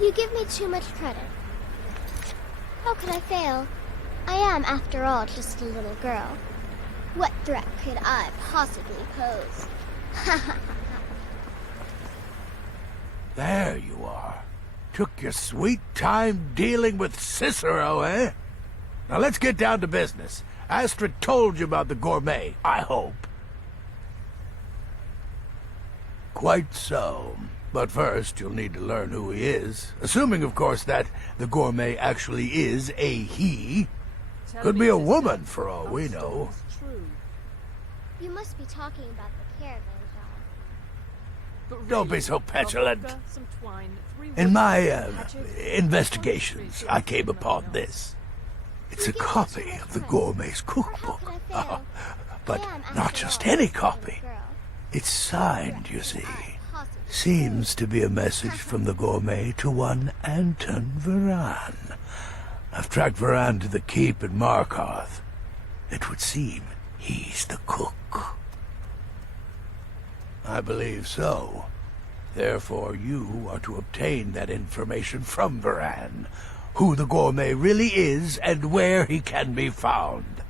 You give me too much credit. How could I fail? I am, after all, just a little girl. What threat could I possibly pose? There you are. Took your sweet time dealing with Cicero, eh? Now let's get down to business. Astrid told you about the gourmet, I hope. Quite so. But first, you'll need to learn who he is. Assuming, of course, that the gourmet actually is a he. Could be a woman, for all we know. You must be talking about the caravan job. Don't be so petulant. In my investigations, I came upon this. It's a copy of the gourmet's cookbook. But not just any copy. It's signed, you see. Seems to be a message from the gourmet to one Anton Varan. I've tracked Varan to the keep at Markarth. It would seem he's the cook. I believe so. Therefore, you are to obtain that information from Varan, who the gourmet really is and where he can be found.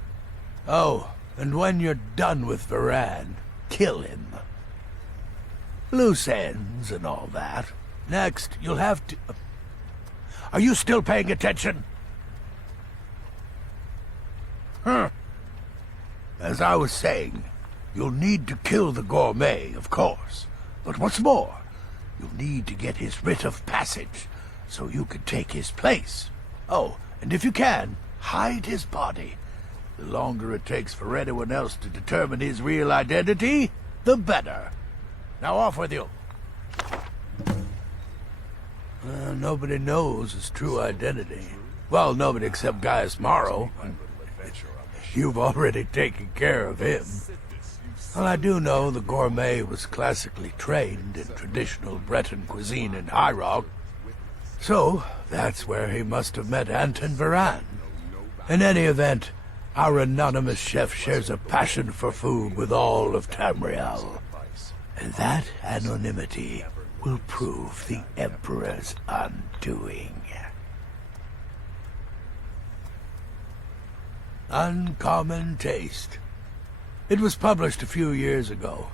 Oh, and when you're done with Varan, kill him. Loose ends and all that. Next, you'll have to... Are you still paying attention? As I was saying, you'll need to kill the gourmet, of course. But what's more, you'll need to get his writ of passage, so you can take his place. Oh, and if you can, hide his body. The longer it takes for anyone else to determine his real identity, the better. Now off with you. Nobody knows his true identity. Well, nobody except Gaius Morrow. You've already taken care of him. Well, I do know the gourmet was classically trained in traditional Breton cuisine in High Rock. So, that's where he must have met Anton Varan. In any event, our anonymous chef shares a passion for food with all of Tamriel. And that anonymity will prove the Emperor's undoing. Uncommon Taste. It was published a few years ago.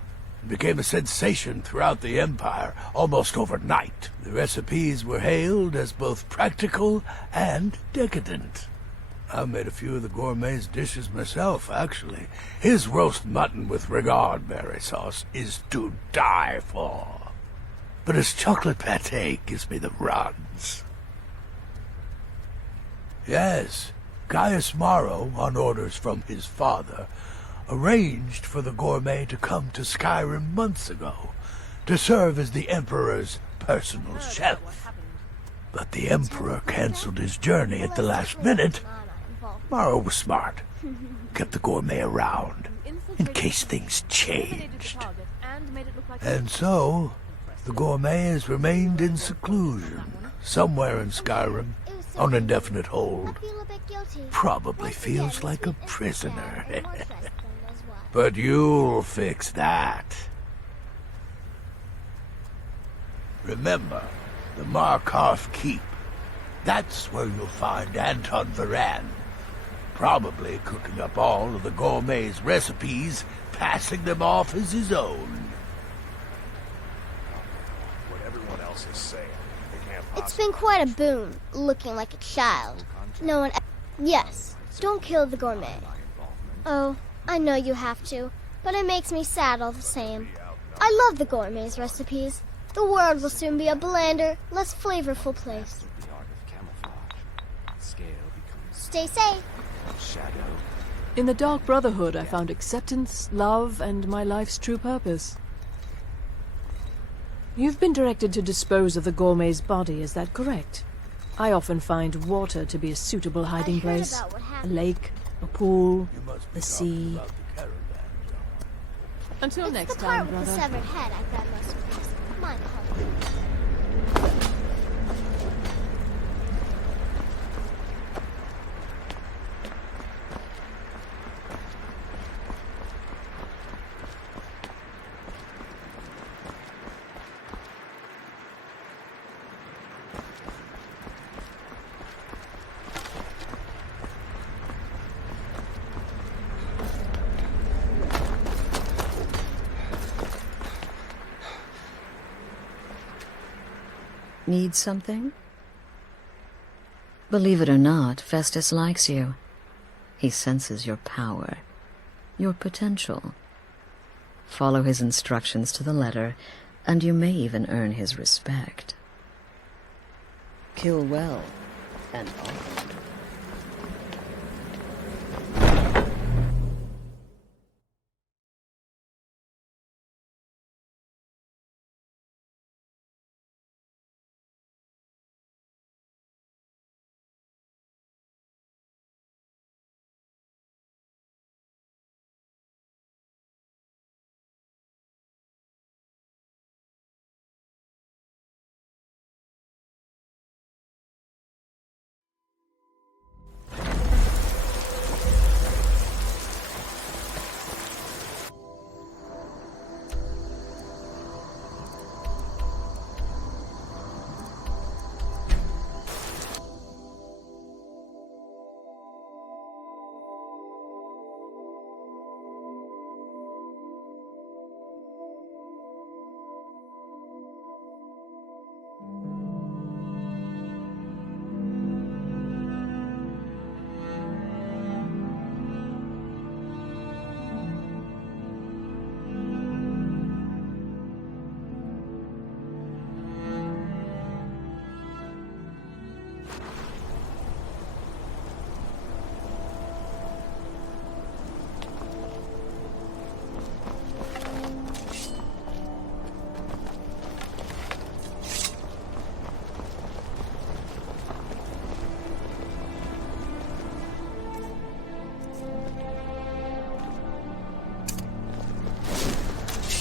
It became a sensation throughout the Empire, almost overnight. The recipes were hailed as both practical and decadent. I've made a few of the gourmet's dishes myself, actually. His roast mutton with regard berry sauce is to die for. But his chocolate pâté gives me the runs. Yes, Gaius Morrow, on orders from his father, arranged for the gourmet to come to Skyrim months ago, to serve as the Emperor's personal chef. But the Emperor canceled his journey at the last minute. Morrow was smart. Kept the gourmet around, in case things changed. And so, the gourmet has remained in seclusion, somewhere in Skyrim, on indefinite hold. Probably feels like a prisoner. But you'll fix that. Remember, the Markarth Keep. That's where you'll find Anton Varan. Probably cooking up all of the gourmet's recipes, passing them off as his own. What everyone else is saying, they can't It's been quite a boon, looking like a child. No one... Yes, don't kill the gourmet. Oh, I know you have to, but it makes me sad all the same. I love the gourmet's recipes. The world will soon be a blander, less flavorful place. Stay safe. In the Dark Brotherhood, I found acceptance, love, and my life's true purpose. You've been directed to dispose of the gourmet's body, is that correct? I often find water to be a suitable hiding place. A lake, a pool, the sea. Until next time, brother. It's the part with the severed head I've got most impressed. My apologies. Need something? Believe it or not, Festus likes you. He senses your power, your potential. Follow his instructions to the letter, and you may even earn his respect. Kill well, and often.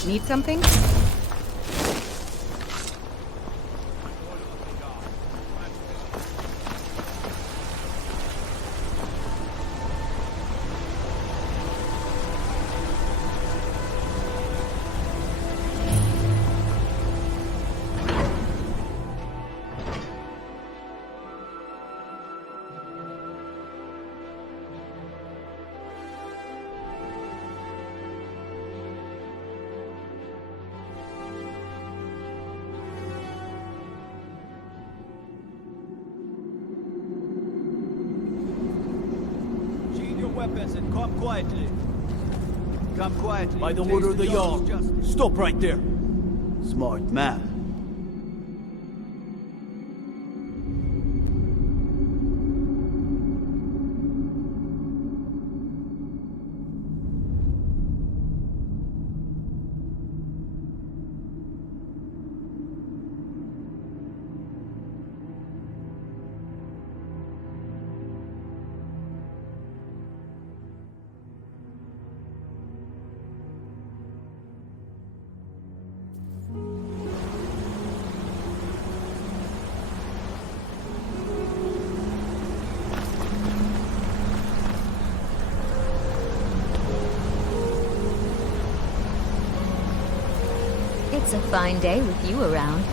Need something? Weapons and come quietly. Come quietly. By the order of the Jarl. Stop right there. Smart man. It's a fine day with you around.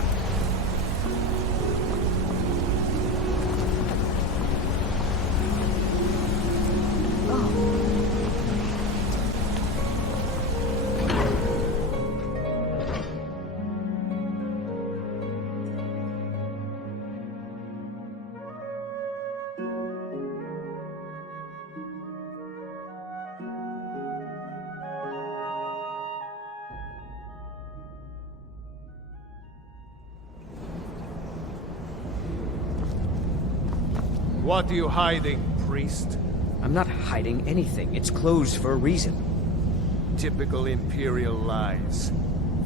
What are you hiding, priest? I'm not hiding anything. It's closed for a reason. Typical Imperial lies.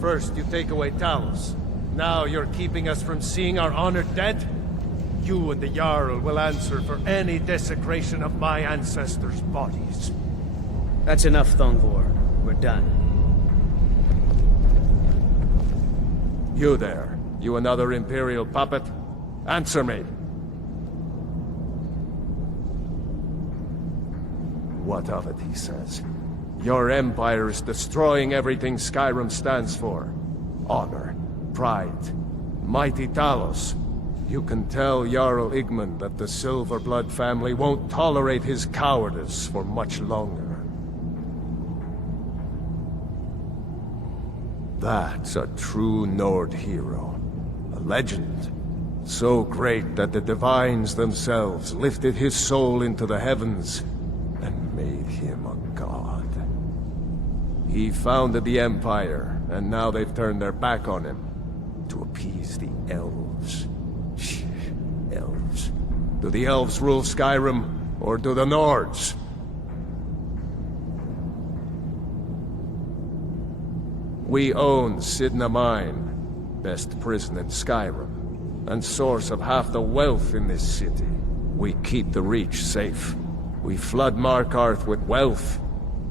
First, you take away Talos. Now you're keeping us from seeing our honored dead? You and the Jarl will answer for any desecration of my ancestors' bodies. That's enough, Thongvor. We're done. You there. You another Imperial puppet? Answer me. What of it, he says. Your empire is destroying everything Skyrim stands for. Honor, pride, mighty Talos. You can tell Jarl Igmund that the Silverblood family won't tolerate his cowardice for much longer. That's a true Nord hero. A legend. So great that the divines themselves lifted his soul into the heavens and made him a god. He founded the Empire, and now they've turned their back on him to appease the elves. Elves. Do the elves rule Skyrim, or do the Nords? We own Sidna Mine, best prison in Skyrim, and source of half the wealth in this city. We keep the Reach safe. We flood Markarth with wealth.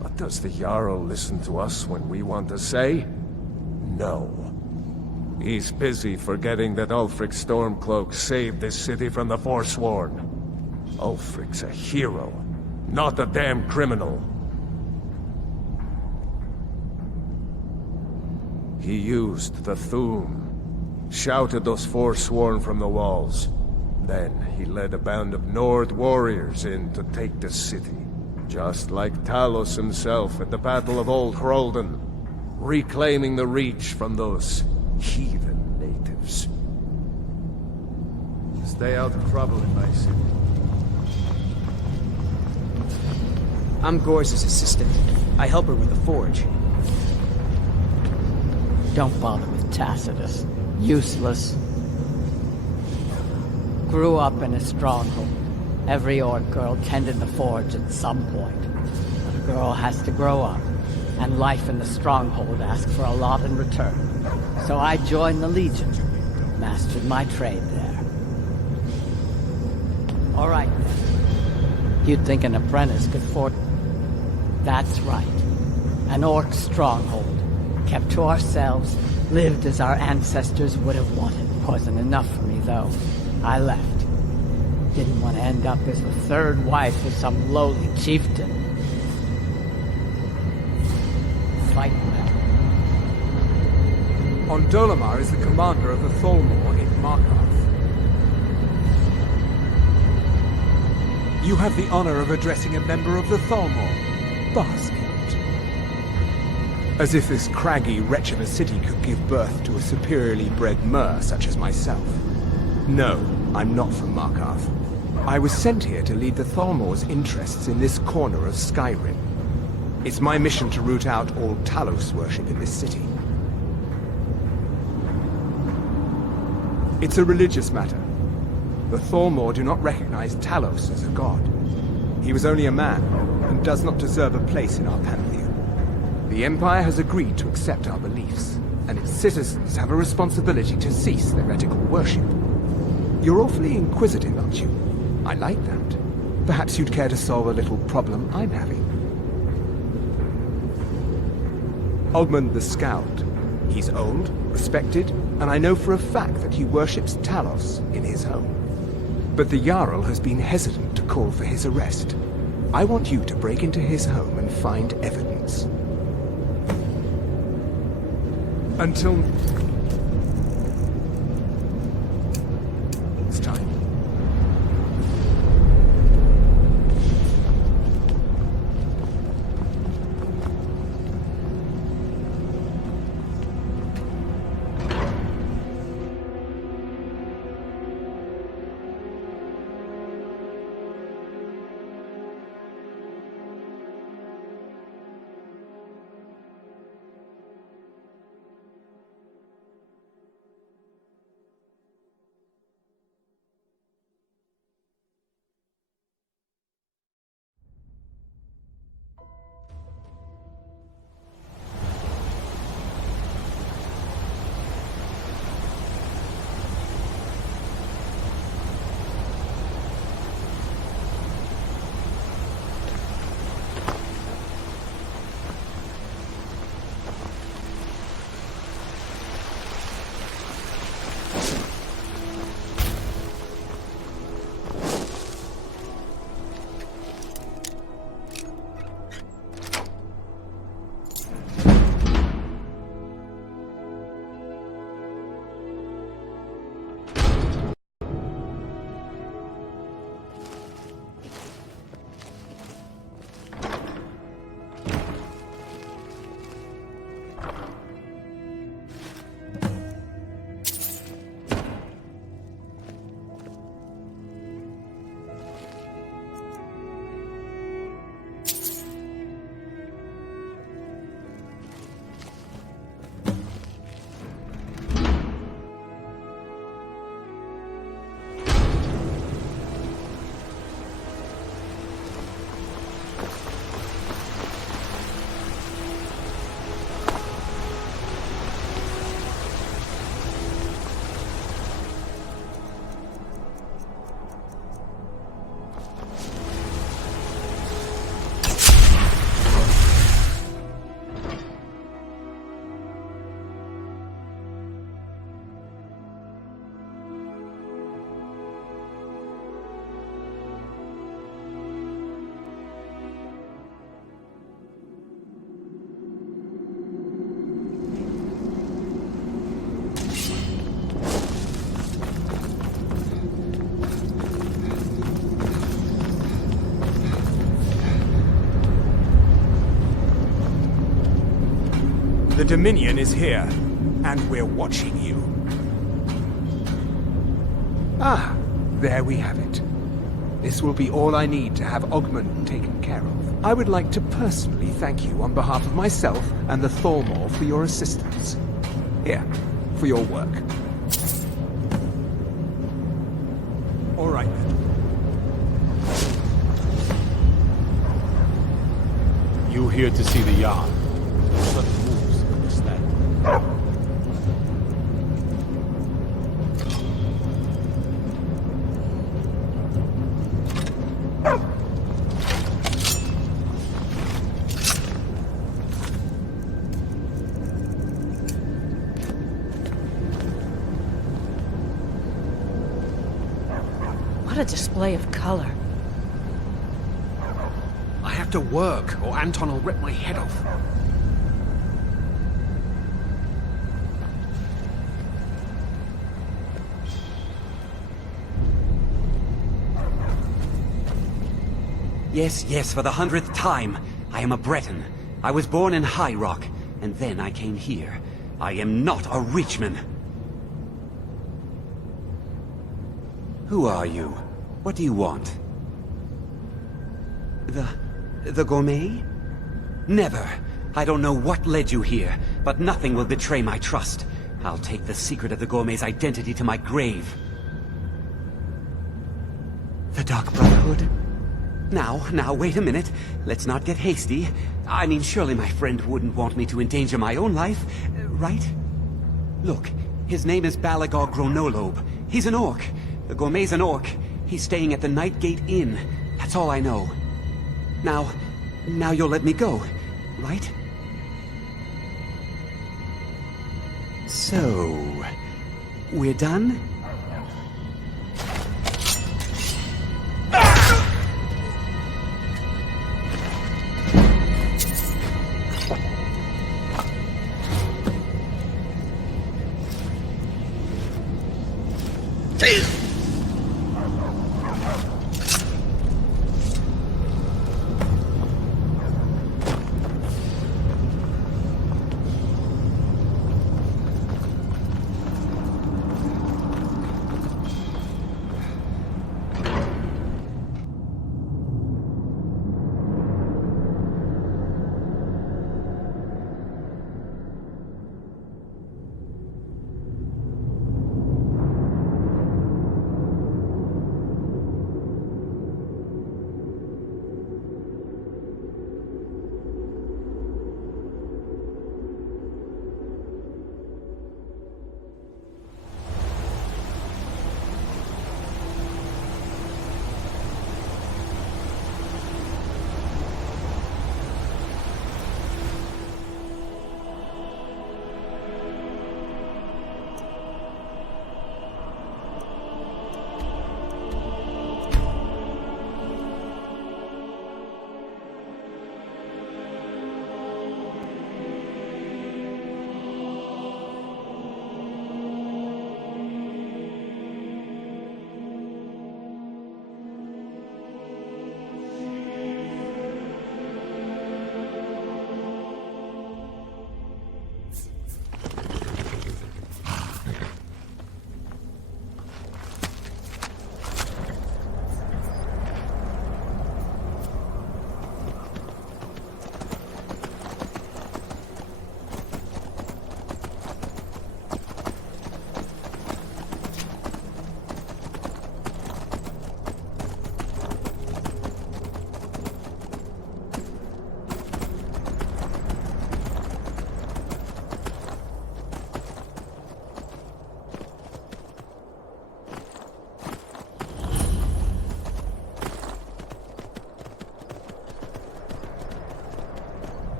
But does the Jarl listen to us when we want to say? No. He's busy forgetting that Ulfric Stormcloak saved this city from the Forsworn. Ulfric's a hero, not a damn criminal. He used the Thum, shouted those Forsworn from the walls. Then he led a band of Nord warriors in to take the city. Just like Talos himself at the Battle of Old Hroldan, reclaiming the Reach from those heathen natives. Stay out of trouble in my city. I'm Gor's assistant. I help her with the forge. Don't bother with Tacitus. Useless. Grew up in a stronghold. Every orc girl tended the forge at some point. But a girl has to grow up, and life in the stronghold asks for a lot in return. So I joined the Legion, mastered my trade there. All right, then. You'd think an apprentice could forge... That's right. An orc stronghold. Kept to ourselves, lived as our ancestors would have wanted. Wasn't enough for me, though. I left. Didn't want to end up as the third wife of some lowly chieftain. Fight well. Ondolamar is the commander of the Tholmor in Markarth. You have the honor of addressing a member of the Tholmor. Basket. As if this craggy wretch of a city could give birth to a superiorly bred mer such as myself. No, I'm not from Markarth. I was sent here to lead the Tholmor's interests in this corner of Skyrim. It's my mission to root out all Talos worship in this city. It's a religious matter. The Tholmor do not recognize Talos as a god. He was only a man, and does not deserve a place in our pantheon. The Empire has agreed to accept our beliefs, and its citizens have a responsibility to cease their heretical worship. You're awfully inquisitive, aren't you? I like that. Perhaps you'd care to solve a little problem I'm having. Ogmund the Scout. He's old, respected, and I know for a fact that he worships Talos in his home. But the Jarl has been hesitant to call for his arrest. I want you to break into his home and find evidence. Until... It's time. The Dominion is here, and we're watching you. Ah, there we have it. This will be all I need to have Ogmund taken care of. I would like to personally thank you on behalf of myself and the Thormor for your assistance. Here, for your work. All right then. You here to see the Jarl? Sudden moves, understand? What a display of color. I have to work, or Anton will rip my head off. Yes, yes, for the 100th time. I am a Breton. I was born in High Rock, and then I came here. I am not a Reachman. Who are you? What do you want? The gourmet? Never. I don't know what led you here, but nothing will betray my trust. I'll take the secret of the gourmet's identity to my grave. The Dark Brotherhood? Now, wait a minute. Let's not get hasty. I mean, surely my friend wouldn't want me to endanger my own life, right? Look, his name is Balagor Gronolobe. He's an orc. The gourmet's an orc. He's staying at the Nightgate Inn. That's all I know. Now you'll let me go, right? So, we're done?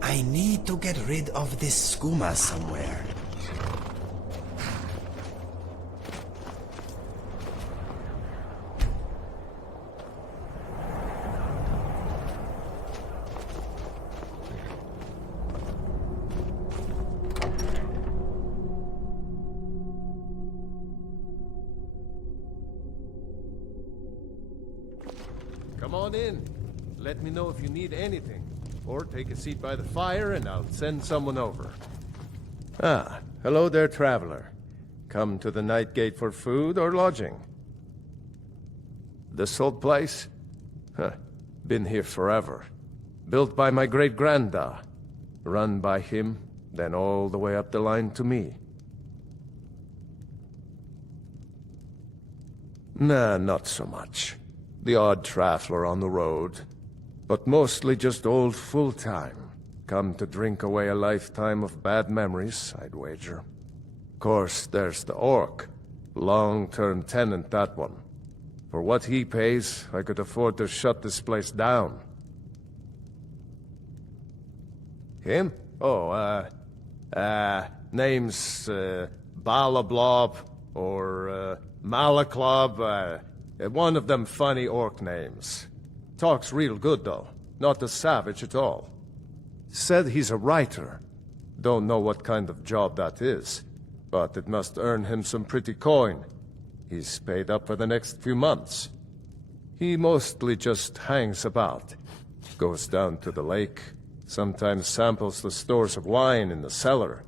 I need to get rid of this skooma somewhere. Come on in. Let me know if you need anything. Or take a seat by the fire and I'll send someone over. Ah, hello there, traveler. Come to the Night Gate for food or lodging? This old place? Huh. Been here forever. Built by my great-granda. Run by him, then all the way up the line to me. Nah, not so much. The odd traveler on the road. But mostly just old full-time. Come to drink away a lifetime of bad memories, I'd wager. Of course, there's the orc. Long-term tenant, that one. For what he pays, I could afford to shut this place down. Him? Oh, name's, Balablob, or, Malaklob, one of them funny orc names. Talks real good, though. Not a savage at all. Said he's a writer. Don't know what kind of job that is, but it must earn him some pretty coin. He's paid up for the next few months. He mostly just hangs about. Goes down to the lake, sometimes samples the stores of wine in the cellar.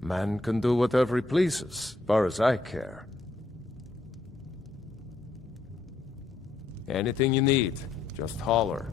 Man can do whatever he pleases, far as I care. Anything you need, just holler.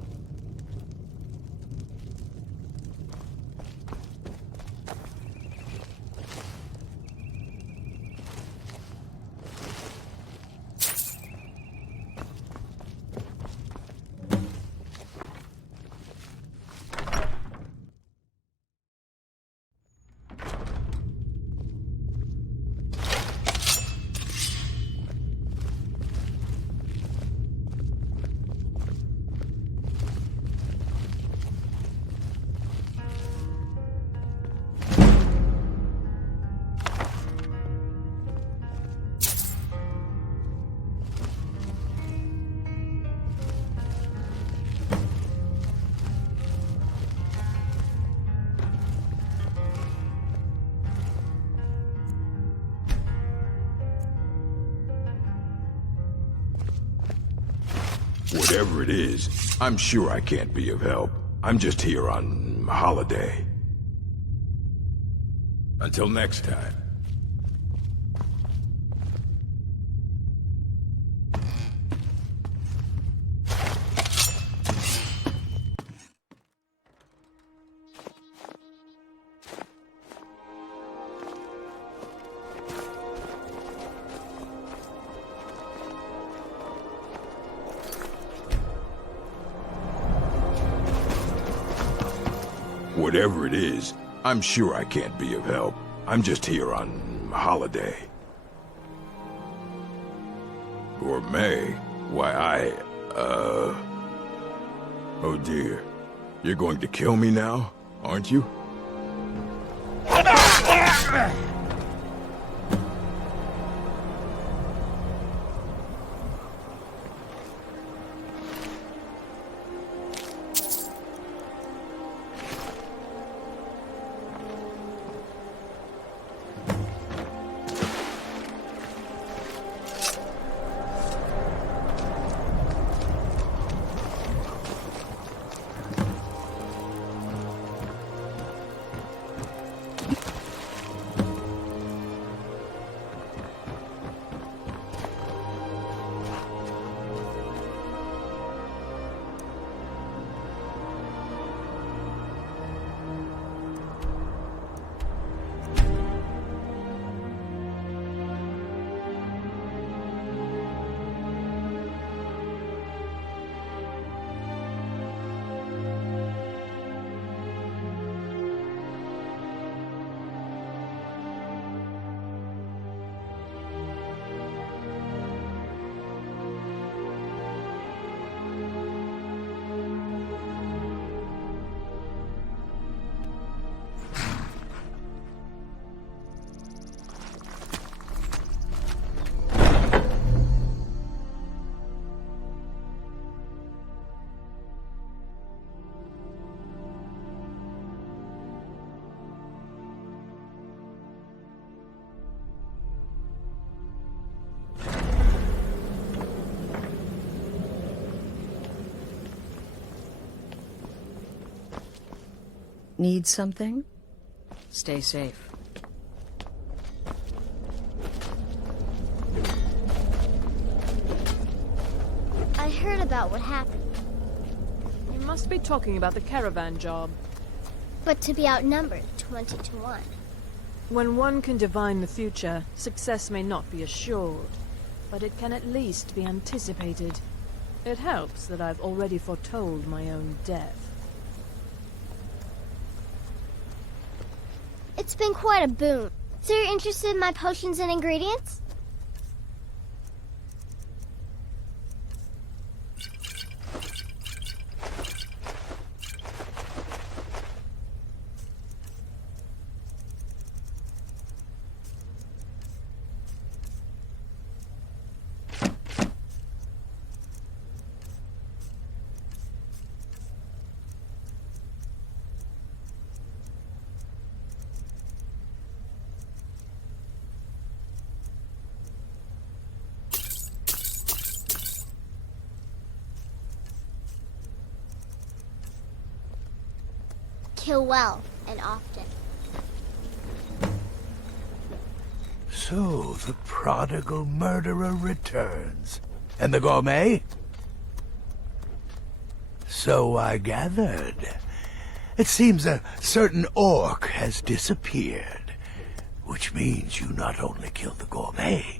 Whatever it is, I'm sure I can't be of help. I'm just here on holiday. Until next time. Whatever it is, I'm sure I can't be of help. I'm just here on holiday. Gourmet? Why, Oh dear. You're going to kill me now, aren't you? Need something? Stay safe. I heard about what happened, You must be talking about the caravan job. but to be outnumbered 20 to 1. When one can divine the future, success may not be assured, but it can at least be anticipated. It helps that I've already foretold my own death. It's been quite a boon. So you're interested in my potions and ingredients? Kill well and often. So, the prodigal murderer returns. And the gourmet? So I gathered. It seems a certain orc has disappeared. Which means you not only killed the gourmet,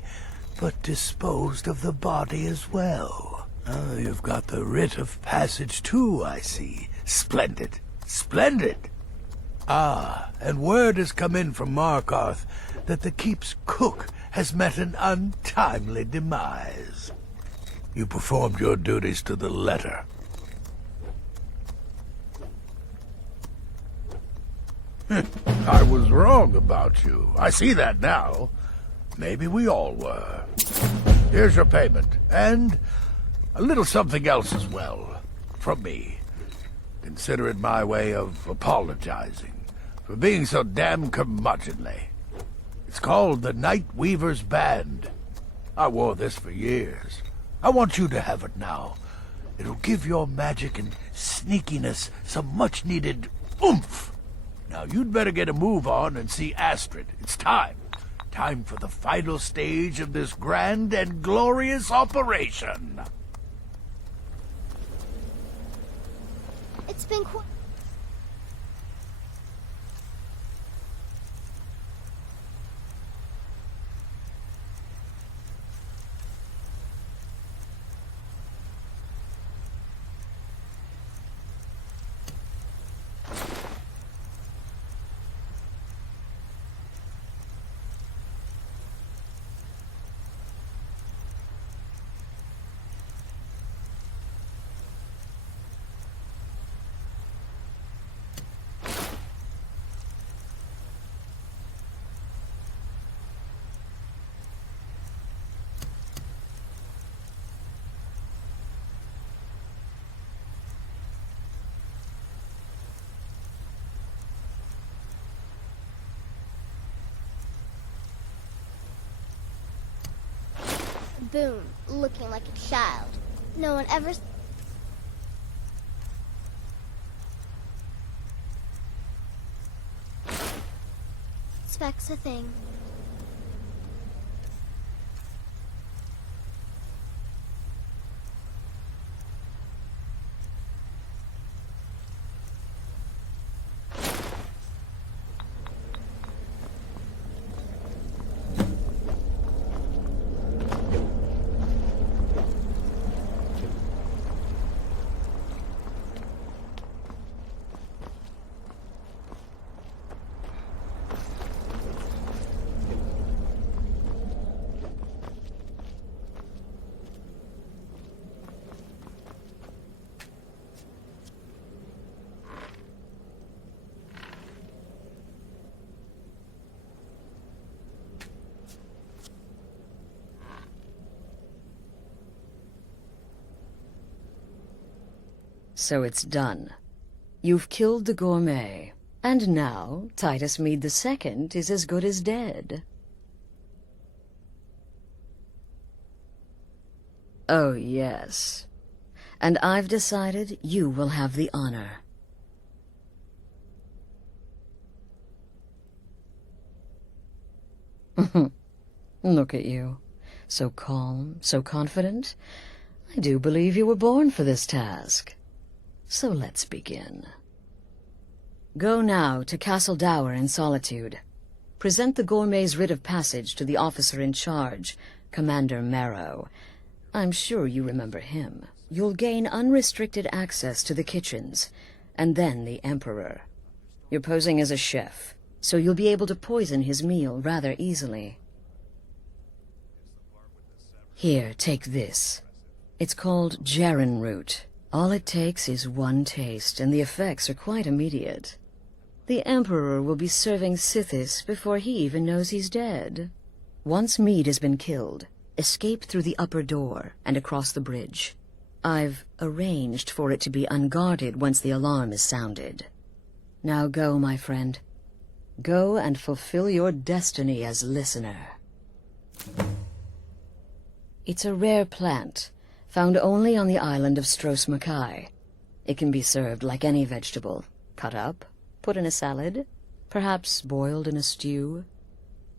but disposed of the body as well. Oh, you've got the writ of passage too, I see. Splendid. Splendid! Ah, and word has come in from Markarth that the keep's cook has met an untimely demise. You performed your duties to the letter. I was wrong about you. I see that now. Maybe we all were. Here's your payment, and a little something else as well, from me. Consider it my way of apologizing for being so damn curmudgeonly. It's called the Night Weaver's Band. I wore this for years. I want you to have it now. It'll give your magic and sneakiness some much-needed oomph. Now you'd better get a move on and see Astrid. It's time. Time for the final stage of this grand and glorious operation. It's been quite... Boom, looking like a child. No one ever... expects a thing. So it's done. You've killed the gourmet, and now Titus Mead II is as good as dead. Oh, yes. And I've decided you will have the honor. Look at you. So calm, so confident. I do believe you were born for this task. So let's begin. Go now to Castle Dower in Solitude. Present the gourmet's writ of passage to the officer in charge, Commander Marrow. I'm sure you remember him. You'll gain unrestricted access to the kitchens, and then the Emperor. You're posing as a chef, so you'll be able to poison his meal rather easily. Here, take this. It's called Jarren root. All it takes is one taste, and the effects are quite immediate. The Emperor will be serving Sithis before he even knows he's dead. Once Mead has been killed, escape through the upper door and across the bridge. I've arranged for it to be unguarded once the alarm is sounded. Now go, my friend. Go and fulfill your destiny as listener. It's a rare plant, found only on the island of Stros Makai. It can be served like any vegetable, cut up, put in a salad, perhaps boiled in a stew.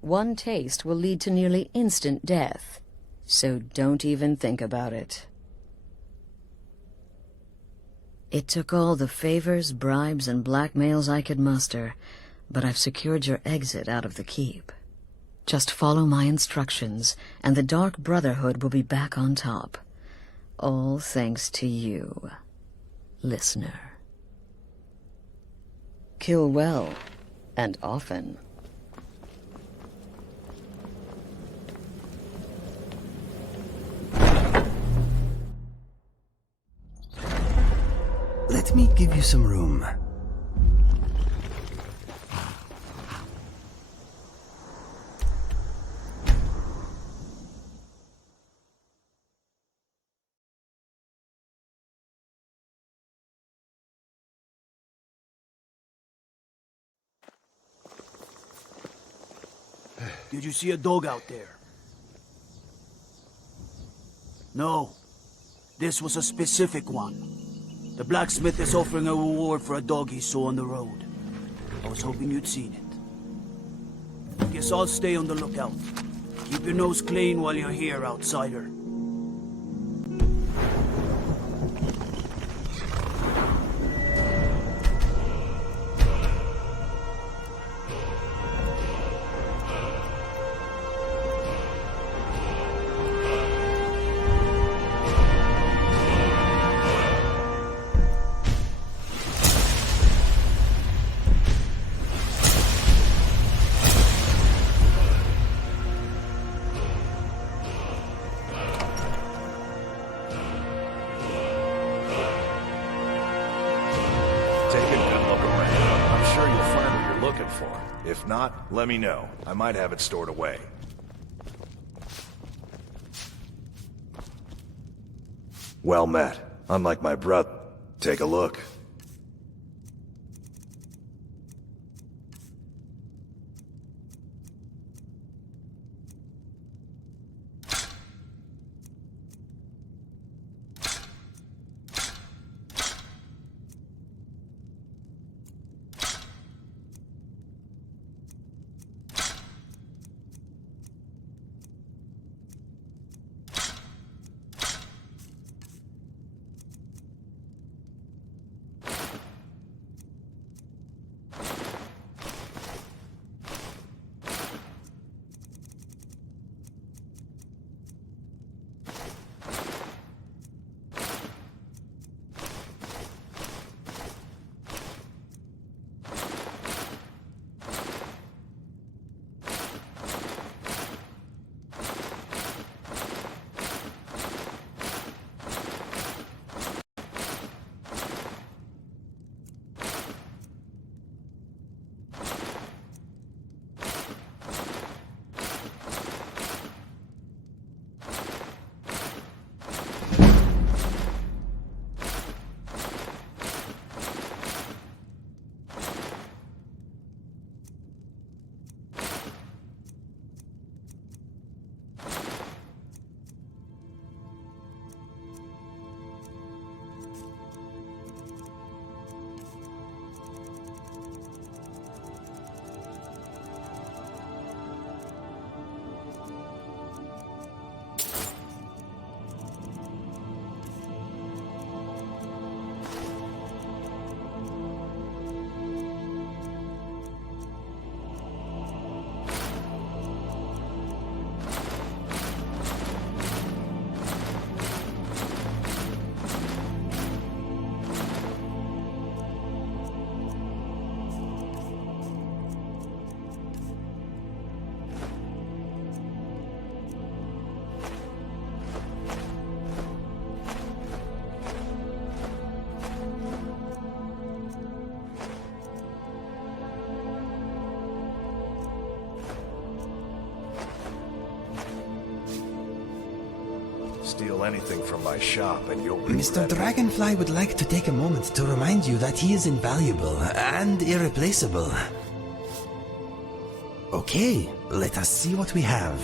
One taste will lead to nearly instant death, so don't even think about it. It took all the favors, bribes, and blackmails I could muster, but I've secured your exit out of the keep. Just follow my instructions, and the Dark Brotherhood will be back on top. All thanks to you, listener. Kill well, and often. Let me give you some room. Did you see a dog out there? No. This was a specific one. The blacksmith is offering a reward for a dog he saw on the road. I was hoping you'd seen it. Guess I'll stay on the lookout. Keep your nose clean while you're here, outsider. If not, let me know. I might have it stored away. Well met. Unlike my brother. Take a look. steal anything from my shop and you'll regret Mr. it. Dragonfly would like to take a moment to remind you that he is invaluable and irreplaceable. Okay, let us see what we have.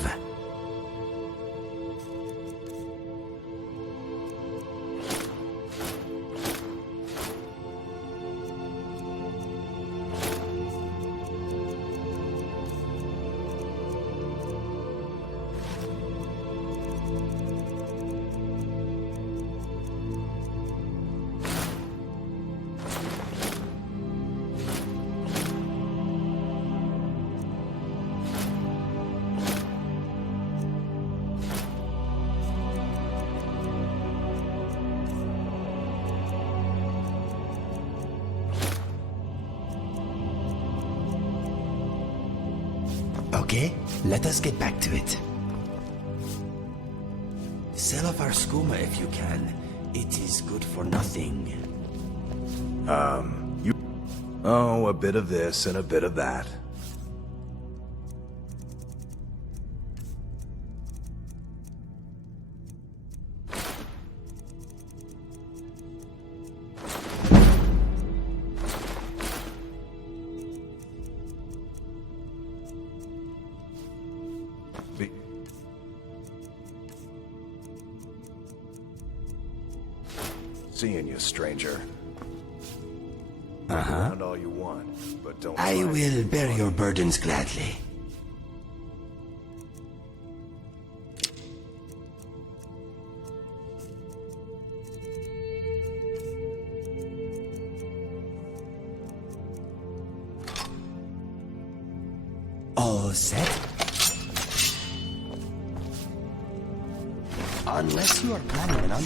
Okay, let us get back to it. Sell off our skooma if you can. It is good for nothing. Oh, a bit of this and a bit of that. Seeing you, stranger. Uh-huh. All you want, but don't I try. will bear your burdens gladly. All set? Unless you are planning on...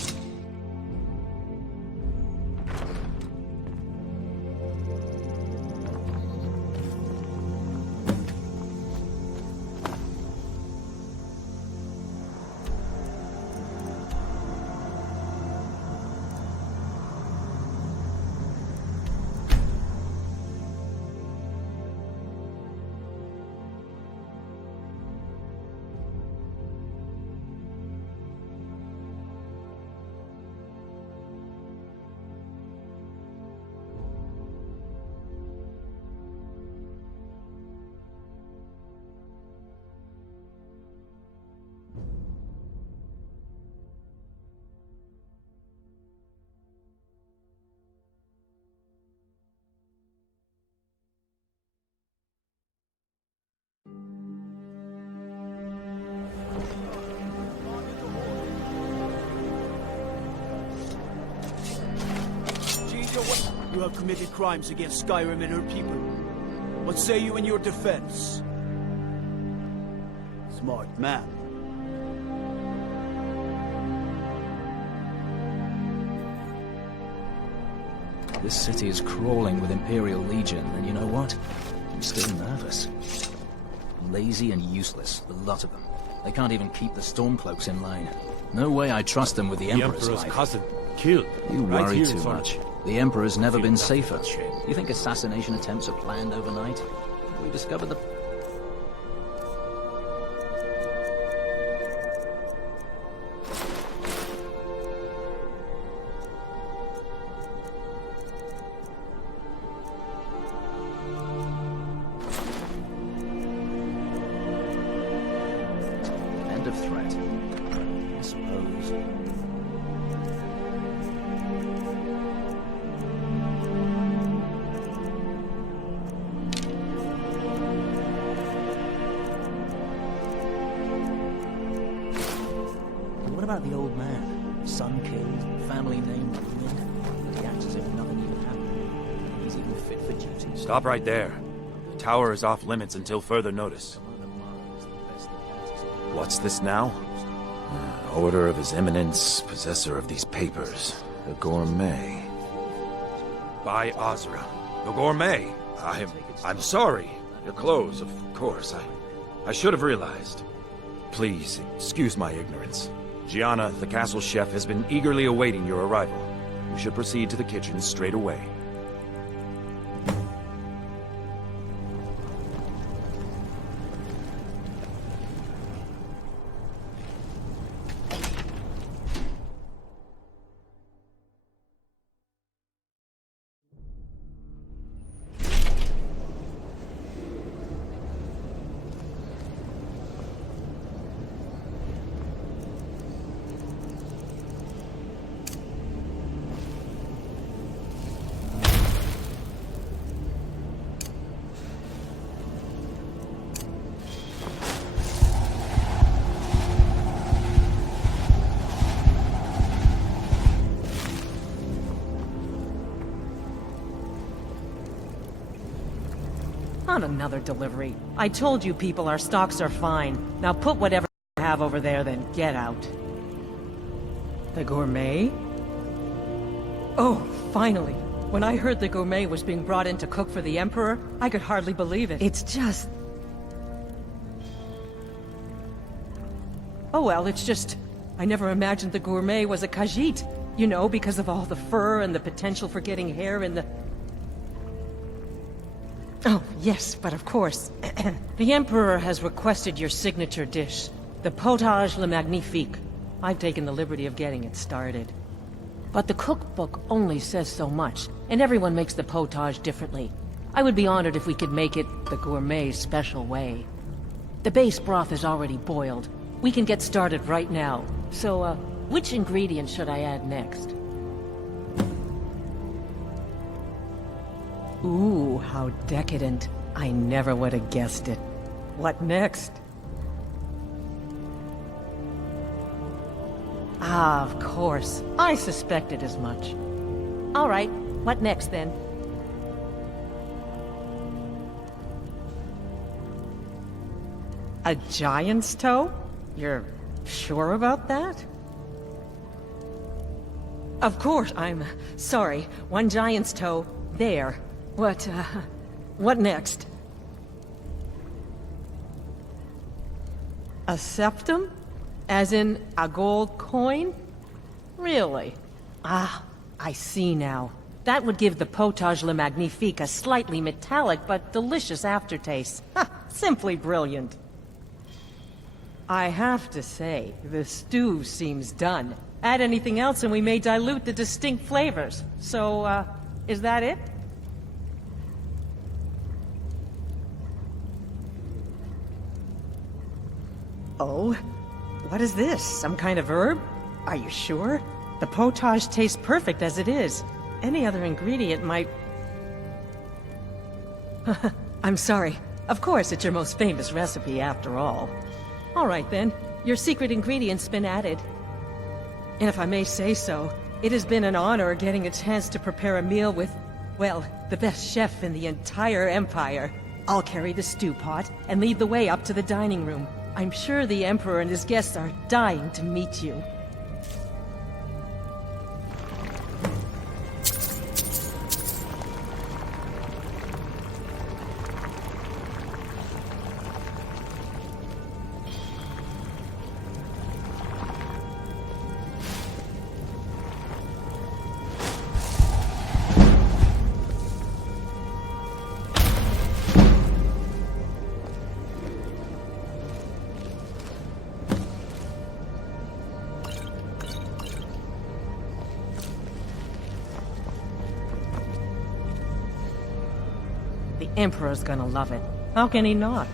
You have committed crimes against Skyrim and her people. What say you in your defense? Smart man. This city is crawling with Imperial Legion, and you know what? I'm still nervous. Lazy and useless, the lot of them. They can't even keep the Stormcloaks in line. No way I trust them with the Emperor's life. cousin, killed. You right worry here too in front much. of you. The Emperor's never been Feel nothing safer. but shame. You think assassination attempts are planned overnight? We discovered the... End of threat. I suppose. What about the old man? Son killed, family name ruined. He acts as if nothing even happened. He's even fit for duty. Stop right there. The tower is off limits until further notice. What's this now? Order of His Eminence, possessor of these papers. The gourmet. By Azra. The gourmet. I'm sorry. Your clothes, of course. I should have realized. Please, excuse my ignorance. Gianna, the castle chef, has been eagerly awaiting your arrival. You should proceed to the kitchen straight away. Not another delivery. I told you people our stocks are fine. Now put whatever you have over there, then get out. The gourmet? Oh, finally. When I heard the gourmet was being brought in to cook for the Emperor, I could hardly believe it. It's just... Oh well, it's just... I never imagined the gourmet was a Khajit. You know, because of all the fur and the potential for getting hair in the... Oh, yes, but of course. The Emperor has requested your signature dish, the potage le magnifique. I've taken the liberty of getting it started. But the cookbook only says so much, and everyone makes the potage differently. I would be honored if we could make it the gourmet's special way. The base broth is already boiled. We can get started right now. So, which ingredient should I add next? Ooh, how decadent. I never would have guessed it. What next? Ah, of course. I suspected as much. All right, what next then? A giant's toe? You're sure about that? Of course, I'm sorry. One giant's toe, there. What next? A septum? As in a gold coin? Really? Ah, I see now. That would give the potage le magnifique a slightly metallic but delicious aftertaste. Ha! Simply brilliant. I have to say, the stew seems done. Add anything else and we may dilute the distinct flavors. So, is that it? Oh? What is this? Some kind of herb? Are you sure? The potage tastes perfect as it is. Any other ingredient might... I'm sorry. Of course, it's your most famous recipe after all. All right then, your secret ingredient's been added. And if I may say so, it has been an honor getting a chance to prepare a meal with, well, the best chef in the entire Empire. I'll carry the stew pot and lead the way up to the dining room. I'm sure the Emperor and his guests are dying to meet you. The Emperor's gonna love it. How can he not?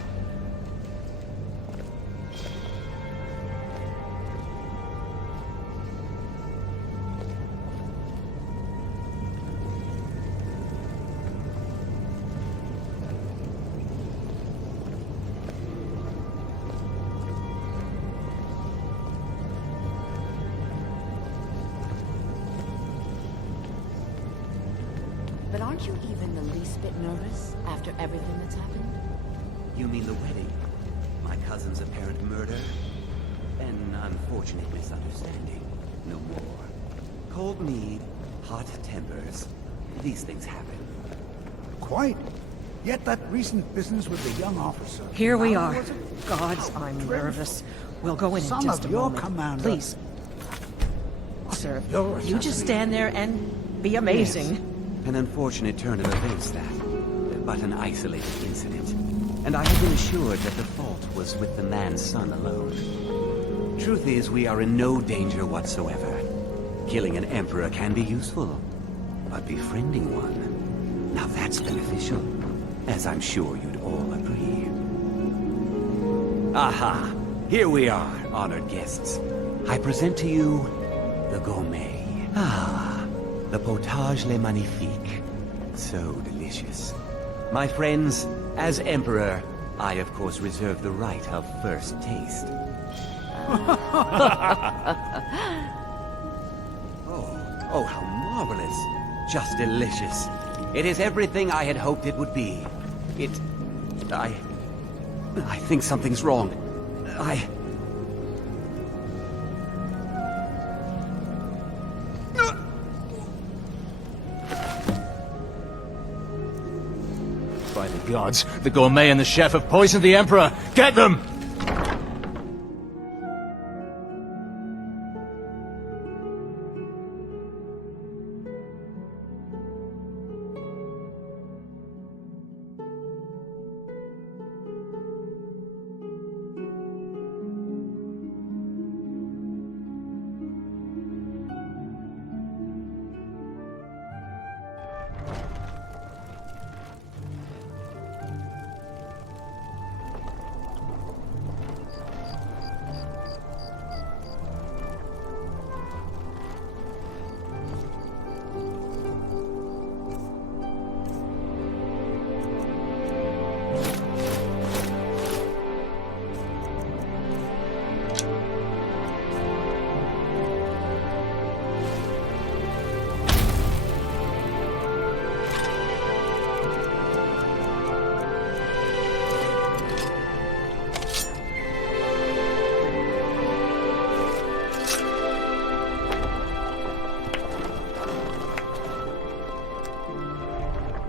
But aren't you even the least bit nervous after everything that's happened? You mean the wedding? My cousin's apparent murder? An unfortunate misunderstanding. No more. Cold mead, hot tempers. These things happen. Quite. Yet that recent business with the young officer... Here we are. Gods, I'm nervous. We'll go in Son just of a your moment. commander. Please. Sir, you just stand there and be amazing. Yes. An unfortunate turn of events, that. But an isolated incident. And I have been assured that the fault was with the man's son alone. Truth is, we are in no danger whatsoever. Killing an emperor can be useful. But befriending one... Now that's beneficial. As I'm sure you'd all agree. Aha! Here we are, honored guests. I present to you... the gourmet. Ah... the potage le magnifique. So delicious. My friends, as Emperor, I of course reserve the right of first taste. Oh, how marvelous. Just delicious. It is everything I had hoped it would be. I think something's wrong. By the gods, the gourmet and the chef have poisoned the Emperor! Get them!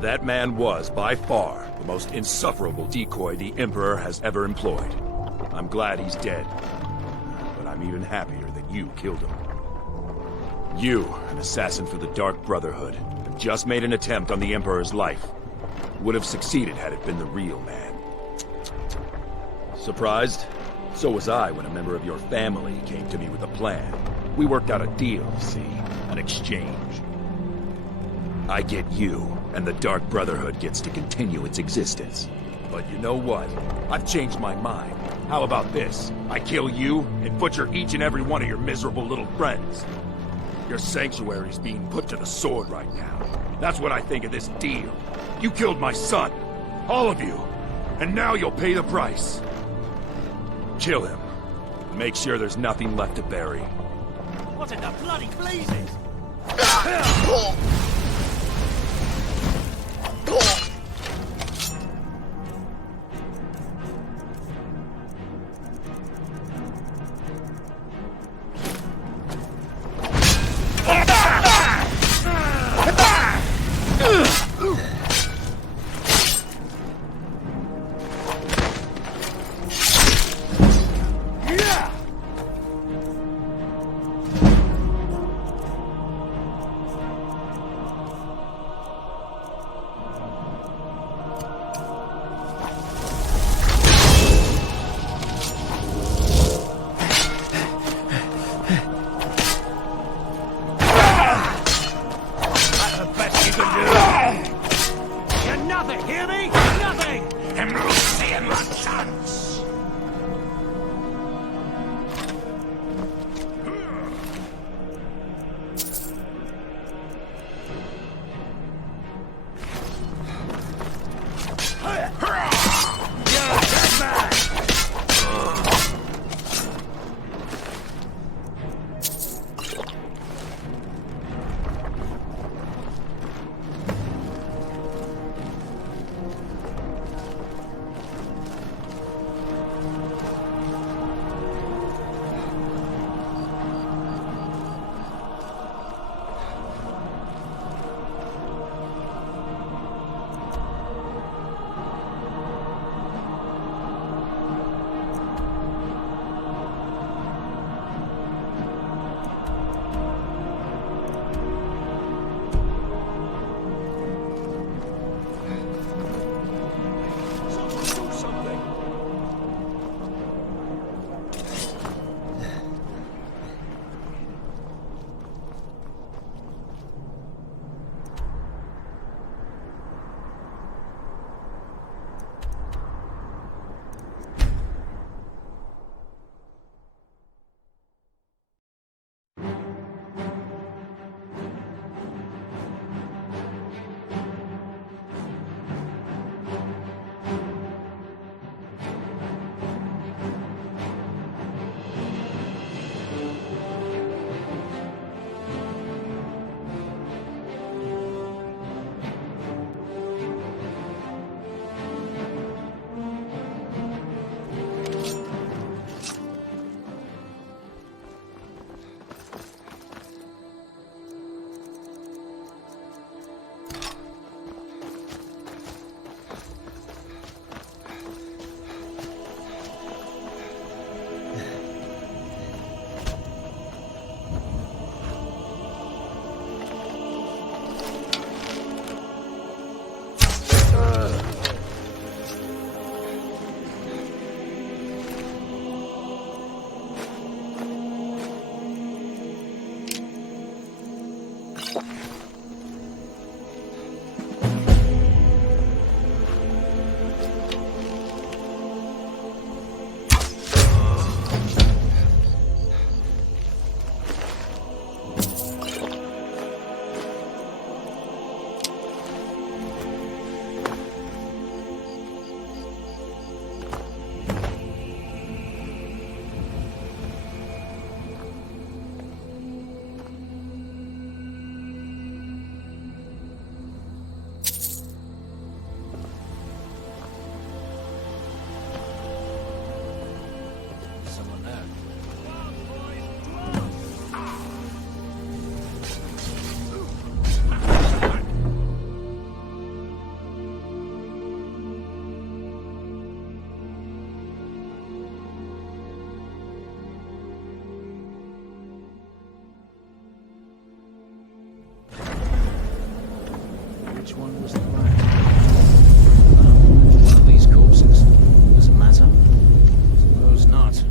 That man was, by far, the most insufferable decoy the Emperor has ever employed. I'm glad he's dead. But I'm even happier that you killed him. You, an assassin for the Dark Brotherhood, have just made an attempt on the Emperor's life. You would have succeeded had it been the real man. Surprised? So was I when a member of your family came to me with a plan. We worked out a deal, see? An exchange. I get you, and the Dark Brotherhood gets to continue its existence. But you know what? I've changed my mind. How about this? I kill you, and butcher each and every one of your miserable little friends. Your sanctuary's being put to the sword right now. That's what I think of this deal. You killed my son. All of you. And now you'll pay the price. Kill him. Make sure there's nothing left to bury. What in the bloody blazes? Which one was the right? One of these corpses. Does it matter? Suppose not.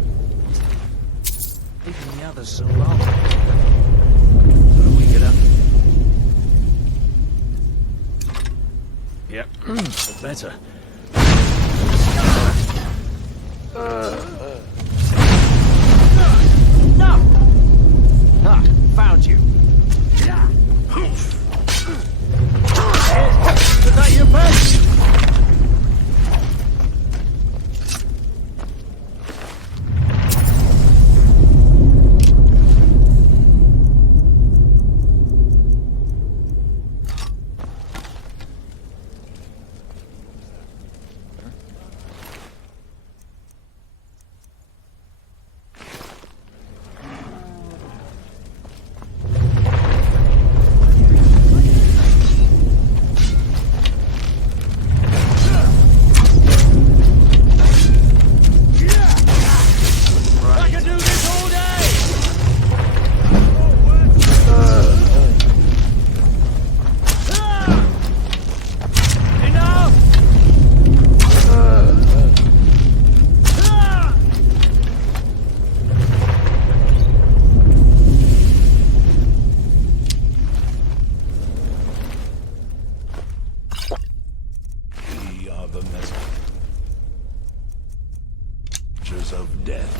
Leaving the others so long. How do we get up? Yep, the better. No! Ah, found you. Is that your best? Of death.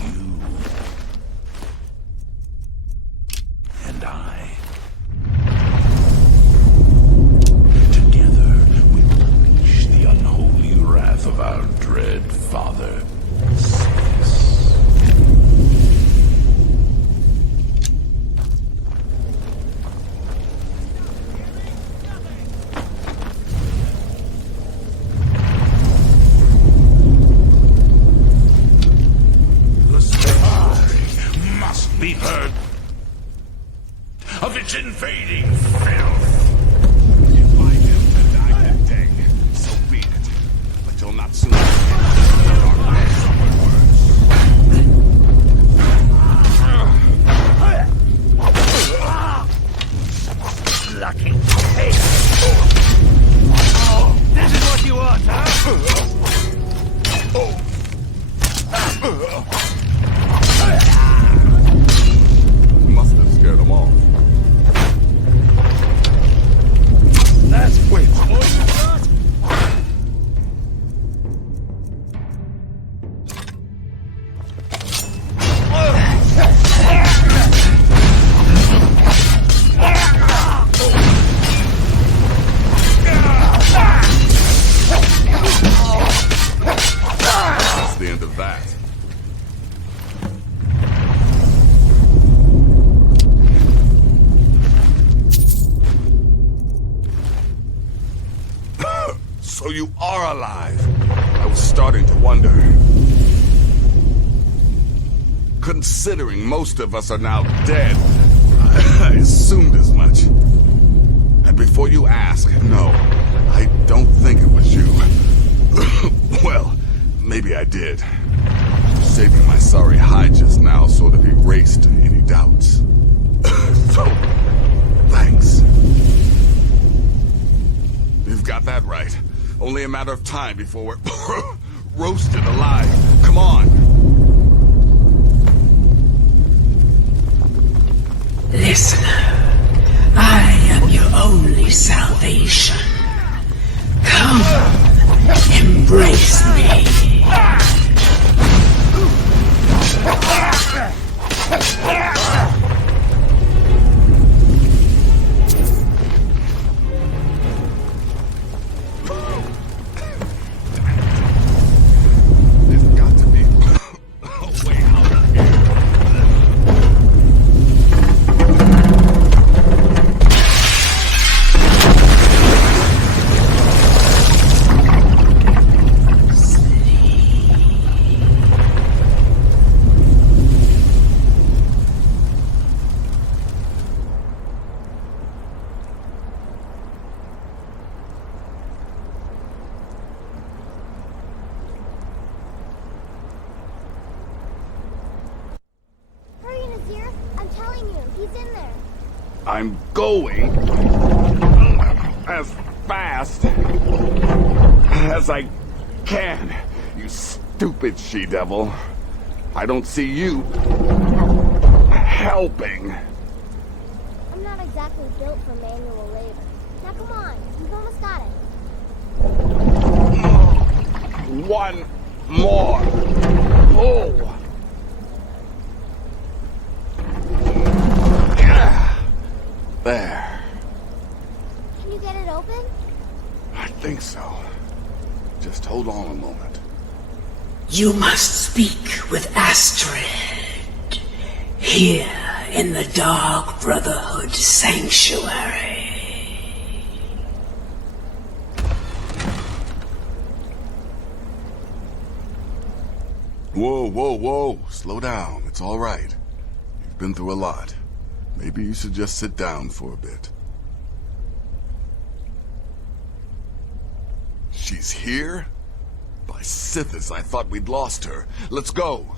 You and I. Together we will unleash the unholy wrath of our dread father, Sisyphus. Be heard of its invading filth. If I am to die that day, so be it. But you'll not soon Lucky. Hey. This is what you want, huh? Must have scared them off. That's wait. That's the end of that. So you are alive. I was starting to wonder. Considering most of us are now dead, I assumed as much. And before you ask, no, I don't think it was you. Well, maybe I did. Saving my sorry hide just now sort of erased any doubts. So, thanks. You've got that right. Only a matter of time before we're roasted alive. Come on. Listener, I am your only salvation. Come, embrace me. I'm going as fast as I can, you stupid she-devil. I don't see you helping. I'm not exactly built for manual labor. Now come on, you've almost got it. One more pull. There. Can you get it open? I think so. Just hold on a moment. You must speak with Astrid. Here in the Dark Brotherhood Sanctuary. Whoa, whoa, whoa. Slow down. It's all right. You've been through a lot. Maybe you should just sit down for a bit. She's here? By Sithis, I thought we'd lost her. Let's go.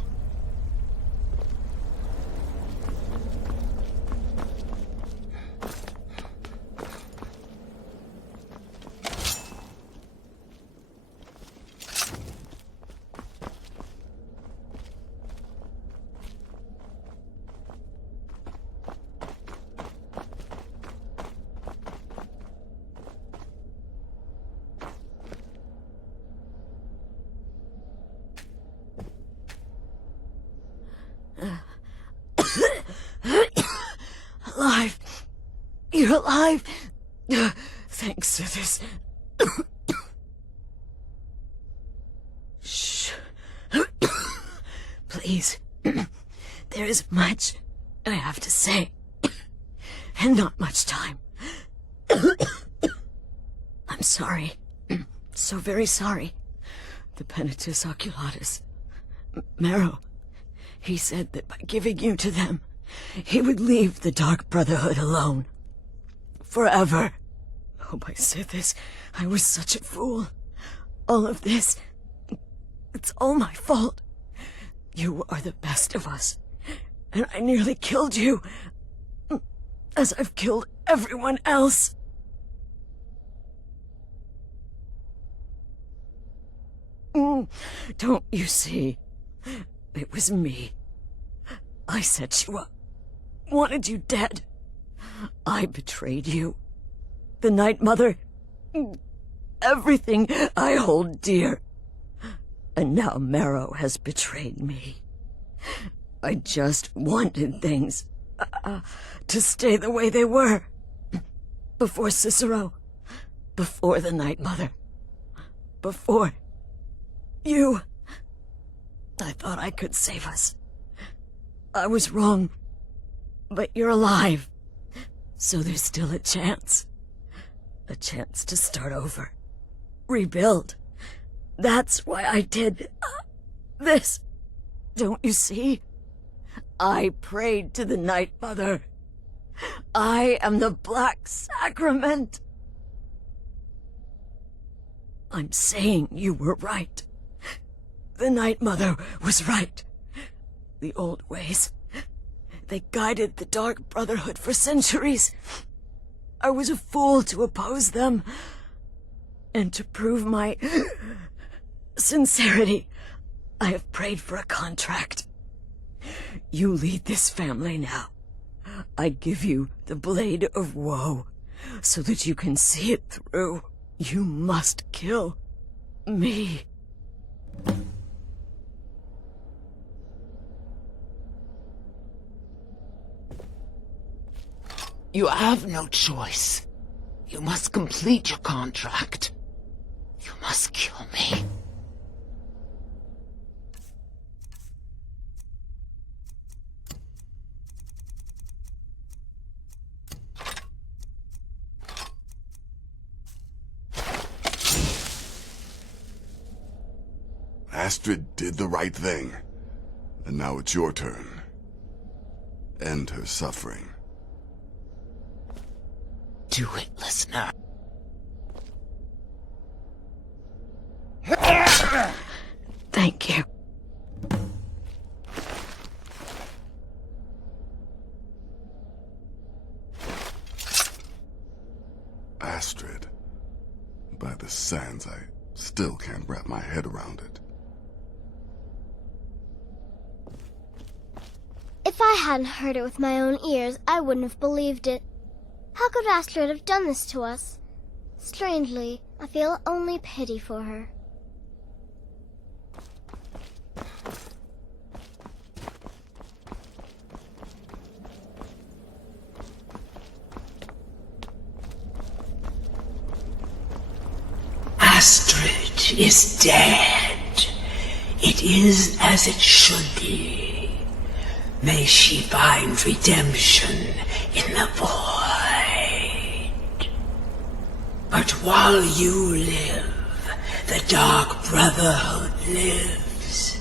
Alive! You're alive! Thanks to this. Shh. Please. There is much I have to say, and not much time. I'm sorry. So very sorry. The Penitus Oculatus. Marrow. He said that by giving you to them, he would leave the Dark Brotherhood alone. Forever. Oh, by Sithis, I was such a fool. All of this, it's all my fault. You are the best of us, and I nearly killed you, as I've killed everyone else. Don't you see? It was me. I set you up. Wanted you dead. I betrayed you. The Night Mother. Everything I hold dear. And now Marrow has betrayed me. I just wanted things to stay the way they were. Before Cicero. Before the Night Mother. Before you. I thought I could save us. I was wrong. But you're alive. So there's still a chance. A chance to start over. Rebuild. That's why I did this. Don't you see? I prayed to the Night Mother. I am the Black Sacrament. I'm saying you were right. The Night Mother was right. The old ways. They guided the Dark Brotherhood for centuries. I was a fool to oppose them. And to prove my sincerity, I have prayed for a contract. You lead this family now. I give you the Blade of Woe, so that you can see it through. You must kill me. You have no choice. You must complete your contract. You must kill me. Astrid did the right thing. And now it's your turn. End her suffering. Do it, listener. Thank you. Astrid. By the sands, I still can't wrap my head around it. If I hadn't heard it with my own ears, I wouldn't have believed it. How could Astrid have done this to us? Strangely, I feel only pity for her. Astrid is dead. It is as it should be. May she find redemption in the void. But while you live, the Dark Brotherhood lives.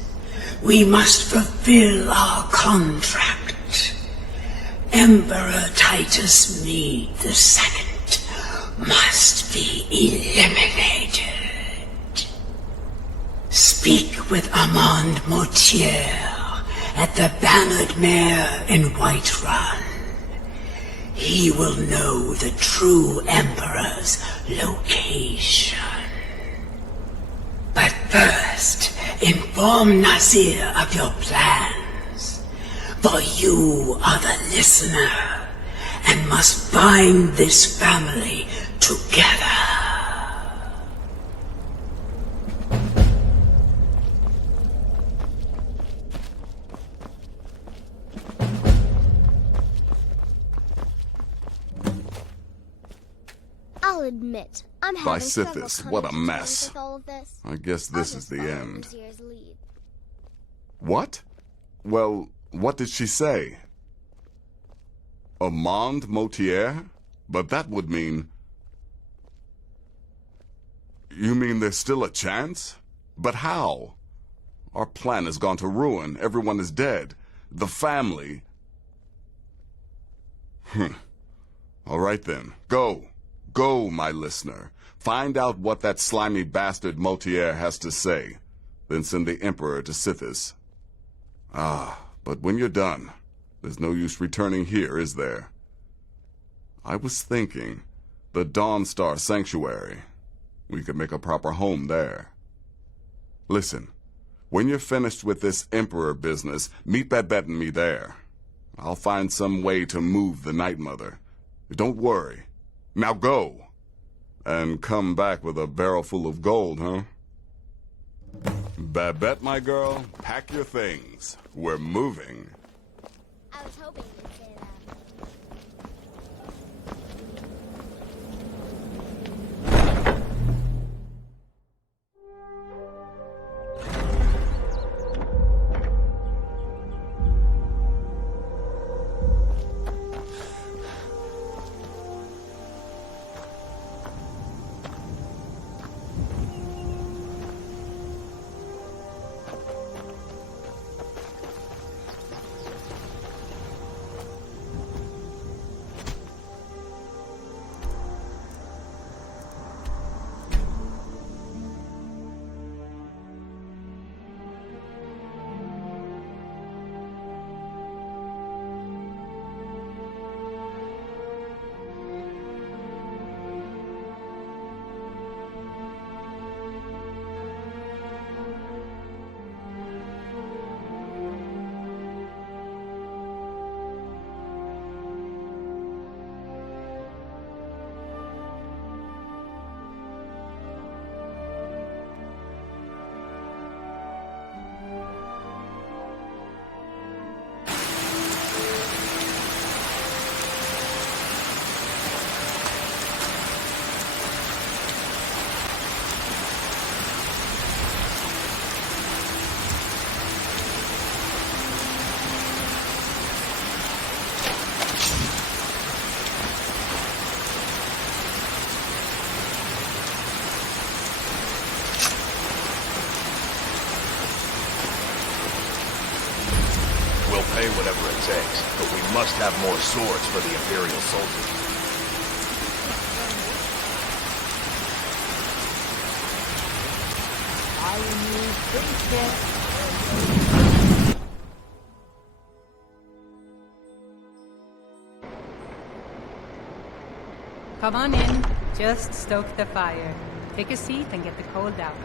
We must fulfill our contract. Emperor Titus Mede II must be eliminated. Speak with Armand Mortier at the Bannered Mare in Whiterun. He will know the true Emperor's location. But first, inform Nazir of your plans, for you are the listener and must bind this family together. I'll admit, I'm having several Sithis, what a conversations mess. with all of this. I guess this is the Follow end. Nazir's lead. What? Well, what did she say? Armand Mortier? But that would mean... You mean there's still a chance? But how? Our plan has gone to ruin. Everyone is dead. The family... All right then. Go. Go, my listener. Find out what that slimy bastard Mortier has to say. Then send the Emperor to Sithis. But when you're done, there's no use returning here, is there? I was thinking, the Dawnstar Sanctuary. We could make a proper home there. Listen, when you're finished with this Emperor business, meet Babette and me there. I'll find some way to move the Night Mother. Don't worry. Now go. And come back with a barrel full of gold, huh? Babette, my girl, pack your things. We're moving. I was hoping you'd say that. Whatever it takes, but we must have more swords for the Imperial soldiers. Come on in. Just stoke the fire. Take a seat and get the cold out.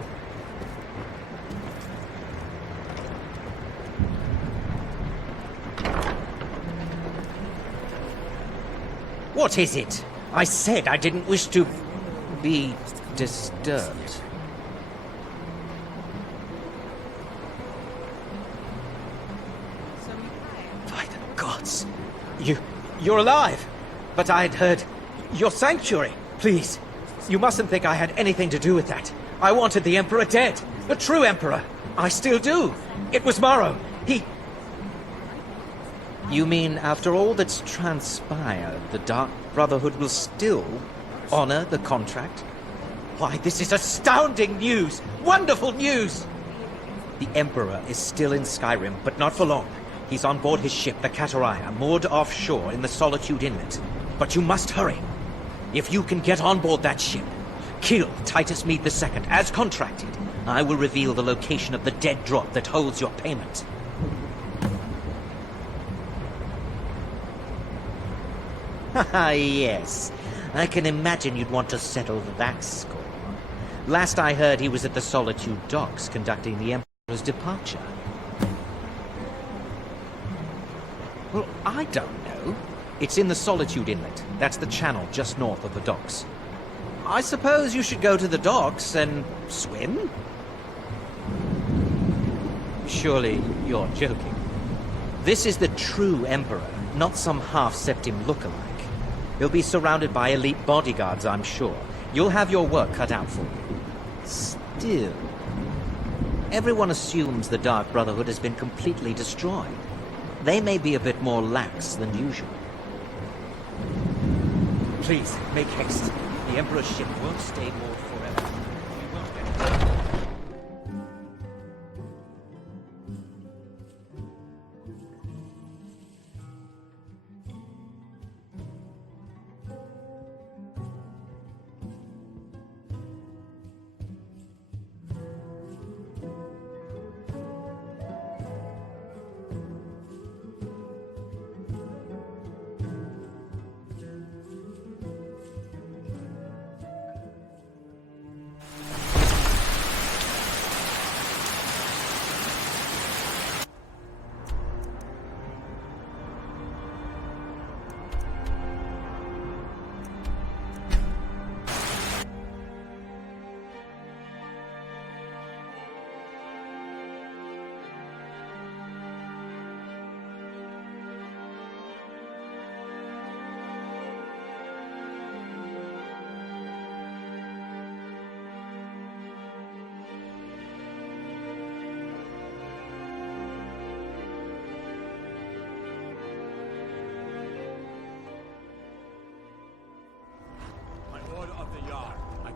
What is it? I said I didn't wish to be disturbed. By the gods! You're alive! But I'd heard your sanctuary. Please, you mustn't think I had anything to do with that. I wanted the Emperor dead. A true Emperor. I still do. It was Morrow. He... You mean after all that's transpired, the Dark Brotherhood will still honor the contract? Why, this is astounding news! Wonderful news! The Emperor is still in Skyrim, but not for long. He's on board his ship, the Kataraya, moored offshore in the Solitude Inlet. But you must hurry. If you can get on board that ship, kill Titus Mead II, as contracted, I will reveal the location of the dead drop that holds your payment. Haha, yes. I can imagine you'd want to settle that score. Last I heard, he was at the Solitude docks conducting the Emperor's departure. Well, I don't know. It's in the Solitude Inlet. That's the channel just north of the docks. I suppose you should go to the docks and swim? Surely you're joking. This is the true Emperor, not some half-septim lookalike. He'll be surrounded by elite bodyguards, I'm sure. You'll have your work cut out for you. Still, everyone assumes the Dark Brotherhood has been completely destroyed. They may be a bit more lax than usual. Please, make haste. The Emperor's ship won't stay moored forever. We won't get it.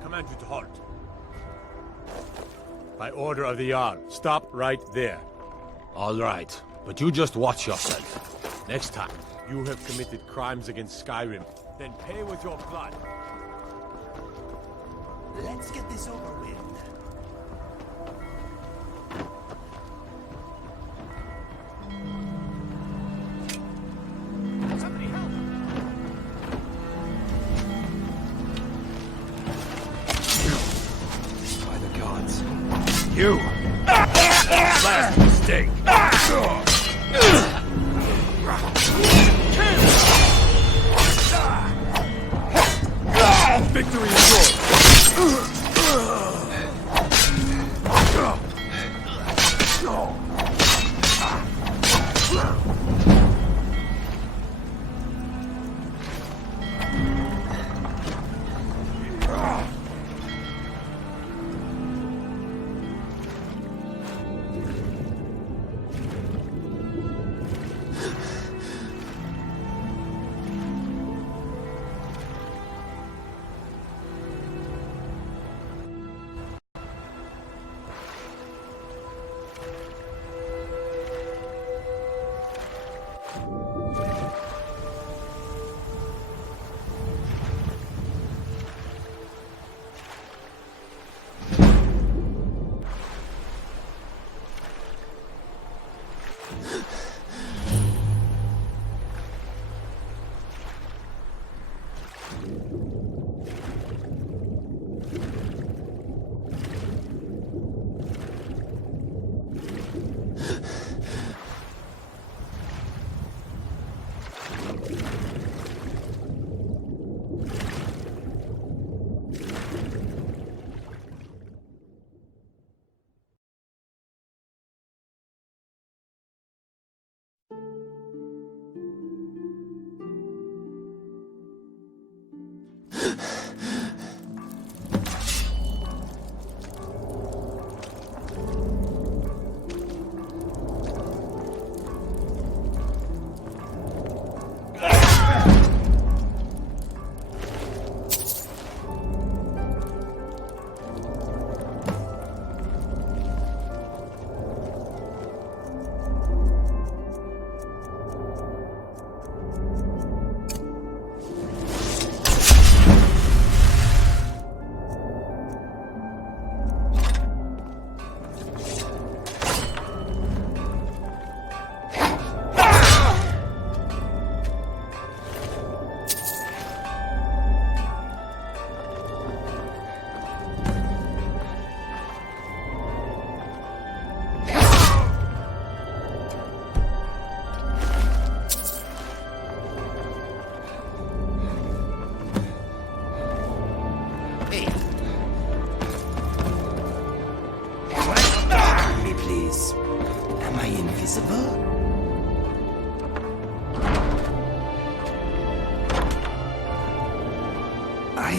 Command you to halt. By order of the Jarl, stop right there. All right, but you just watch yourself. Next time you have committed crimes against Skyrim, then pay with your blood. Let's get this over with. You! Last mistake! Victory is yours!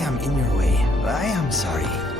am in your way. I am sorry.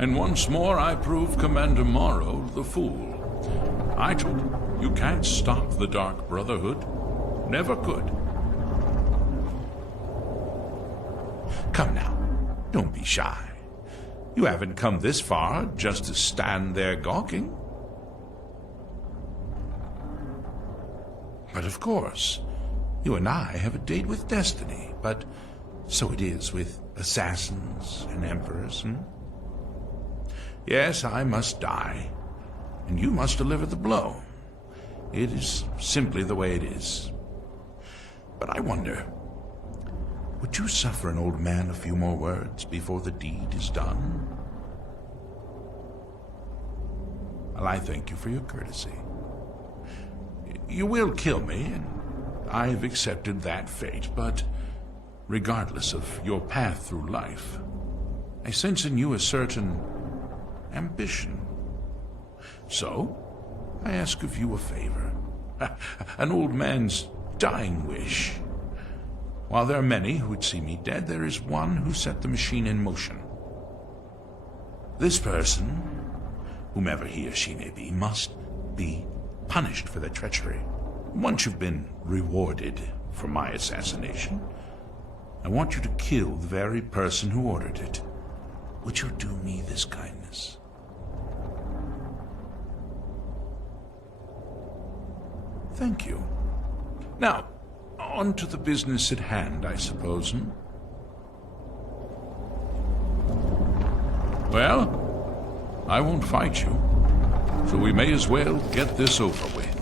And once more I prove Commander Morrow the fool. I told him, you can't stop the Dark Brotherhood. Never could. Come now, don't be shy. You haven't come this far just to stand there gawking. But of course, you and I have a date with destiny, but so it is with assassins and emperors, Yes, I must die, and you must deliver the blow. It is simply the way it is. But I wonder, would you suffer an old man a few more words before the deed is done? Well, I thank you for your courtesy. You will kill me, and I've accepted that fate, but regardless of your path through life, I sense in you a certain ambition. So, I ask of you a favor. An old man's dying wish. While there are many who'd see me dead, there is one who set the machine in motion. This person, whomever he or she may be, must be punished for their treachery. Once you've been rewarded for my assassination, I want you to kill the very person who ordered it. Would you do me this kindness? Thank you. Now, on to the business at hand, I suppose, Well, I won't fight you, so we may as well get this over with.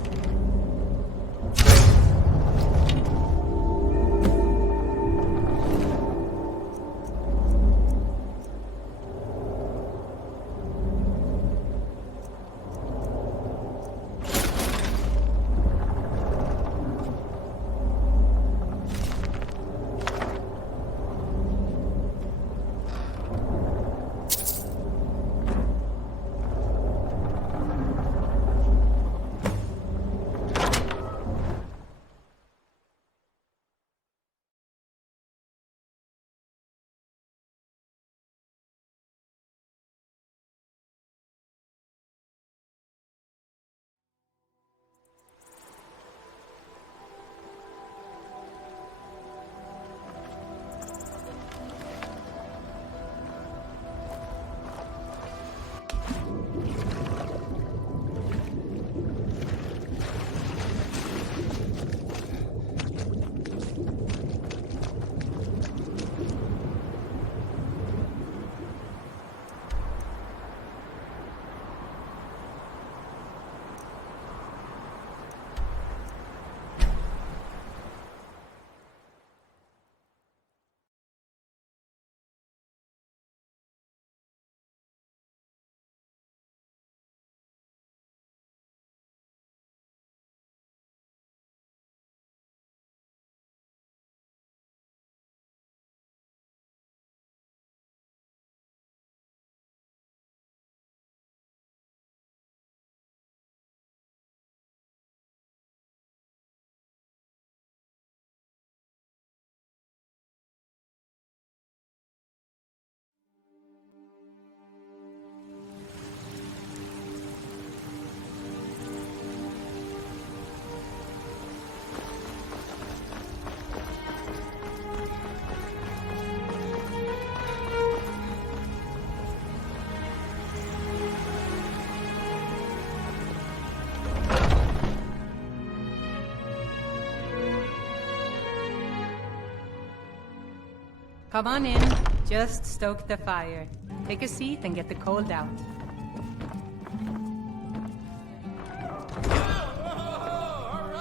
Come on in. Just stoke the fire. Take a seat and get the cold out.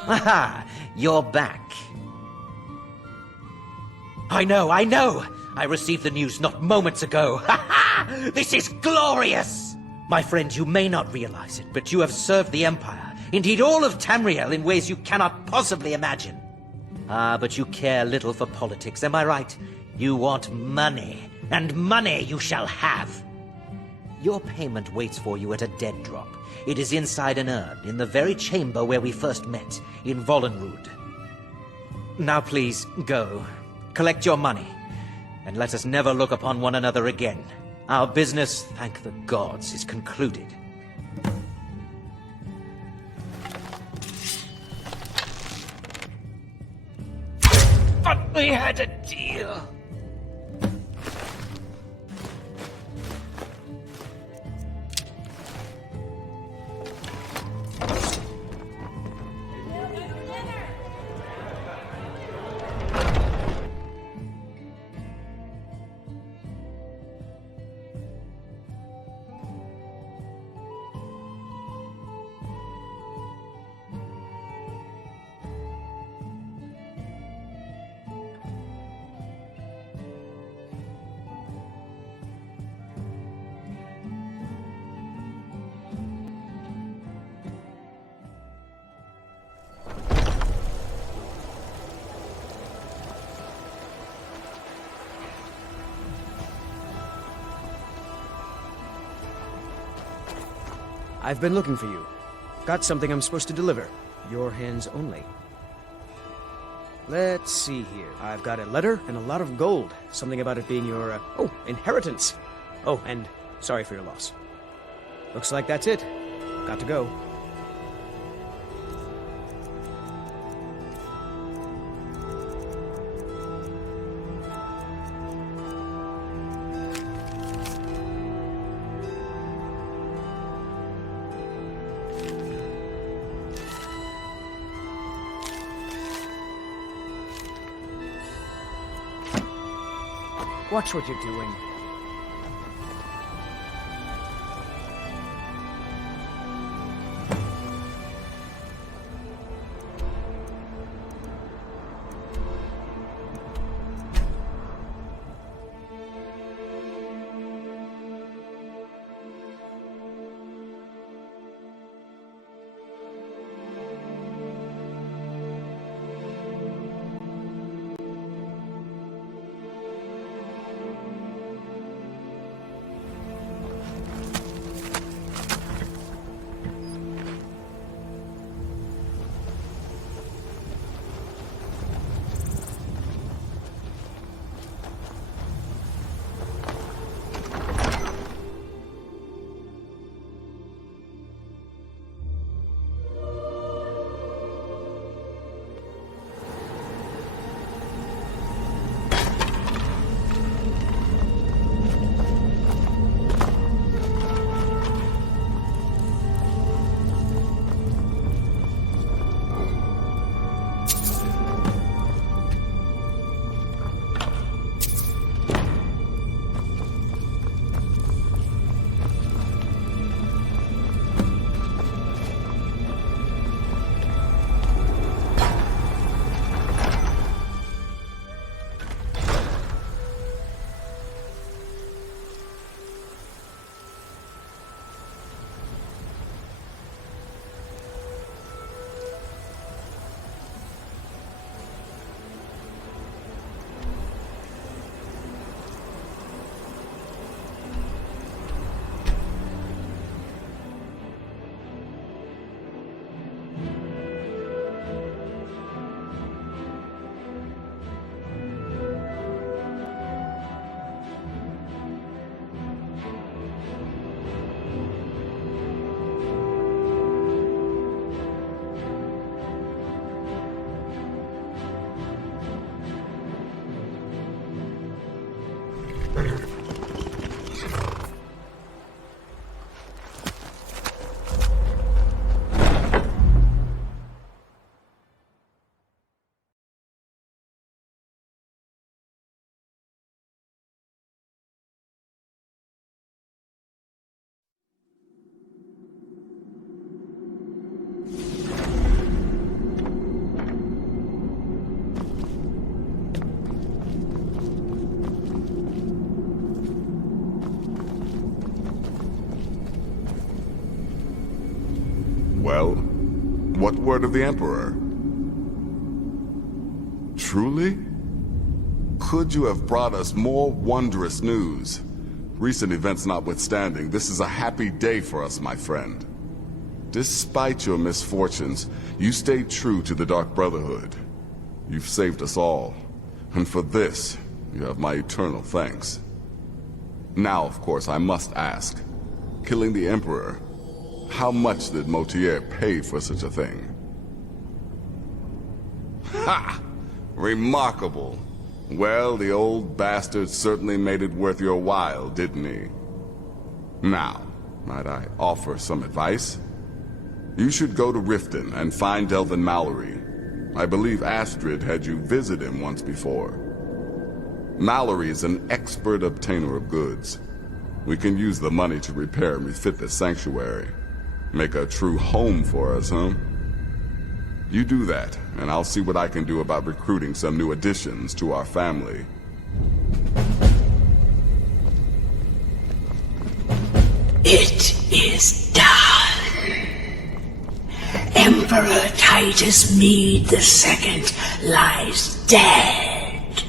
Aha! You're back. I know! I received the news not moments ago. Ha ha! This is glorious! My friend, you may not realize it, but you have served the Empire, indeed all of Tamriel, in ways you cannot possibly imagine. Ah, but you care little for politics, am I right? You want money, and money you shall have. Your payment waits for you at a dead drop. It is inside an urn, in the very chamber where we first met, in Vollenrud. Now please, go. Collect your money, and let us never look upon one another again. Our business, thank the gods, is concluded. But we had a deal. I've been looking for you. Got something I'm supposed to deliver. Your hands only. Let's see here. I've got a letter and a lot of gold. Something about it being your, inheritance. Oh, and sorry for your loss. Looks like that's it. Got to go. Watch what you're doing. Well, what word of the Emperor? Truly? Could you have brought us more wondrous news? Recent events notwithstanding, this is a happy day for us, my friend. Despite your misfortunes, you stayed true to the Dark Brotherhood. You've saved us all, and for this, you have my eternal thanks. Now, of course, I must ask, killing the Emperor, how much did Motier pay for such a thing? Ha! Remarkable. Well, the old bastard certainly made it worth your while, didn't he? Now, might I offer some advice? You should go to Riften and find Delvin Mallory. I believe Astrid had you visit him once before. Mallory is an expert obtainer of goods. We can use the money to repair and refit this sanctuary. Make a true home for us, huh? You do that, and I'll see what I can do about recruiting some new additions to our family. It is done. Emperor Titus Mede II lies dead,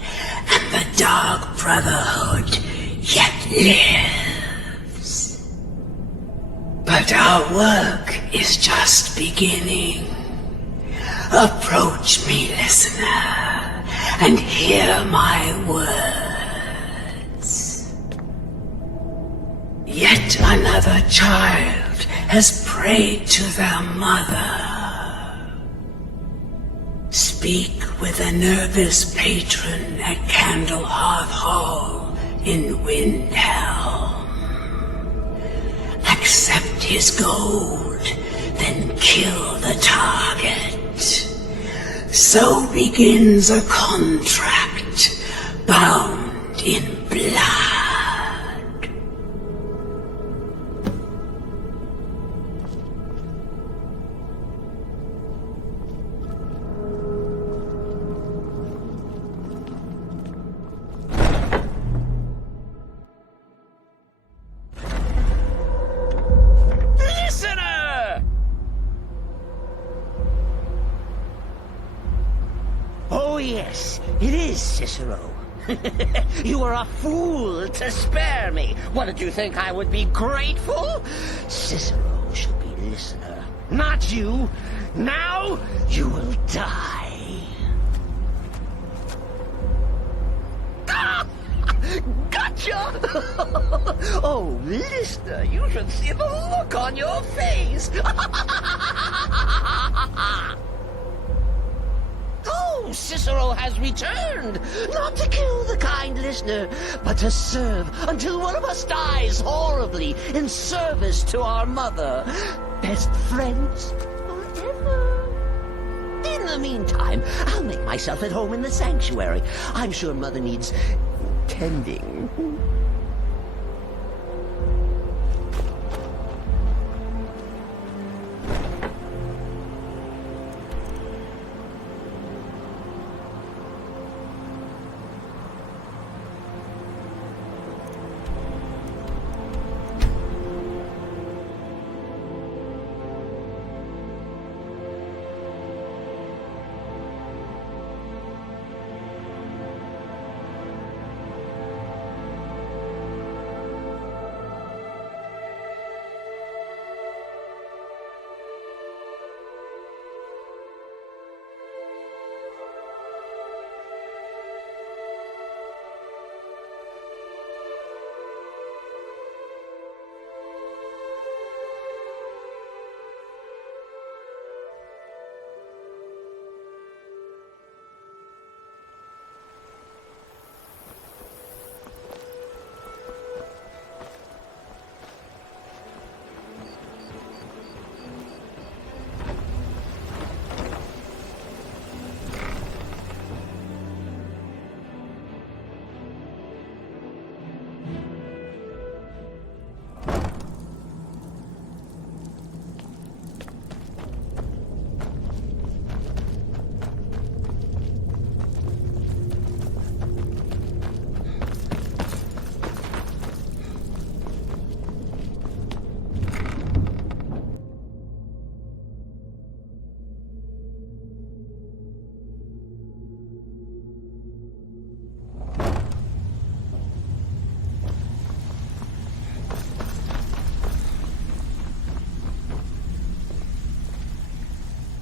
and the Dark Brotherhood yet lives. But our work is just beginning. Approach me, listener, and hear my words. Yet another child has prayed to their mother. Speak with a nervous patron at Candlehearth Hall in Windhelm. Accept his gold, then kill the target. So begins a contract bound in blood. Listener! Oh yes, it is Cicero. You were a fool to spare me. What did you think, I would be grateful? Cicero should be listener, not you. Now you will die. Ah! Gotcha! Oh, listener, you should see the look on your face. Oh, Cicero has returned, not to kill the kind listener, but to serve until one of us dies horribly in service to our mother. Best friends forever. In the meantime, I'll make myself at home in the sanctuary. I'm sure Mother needs tending.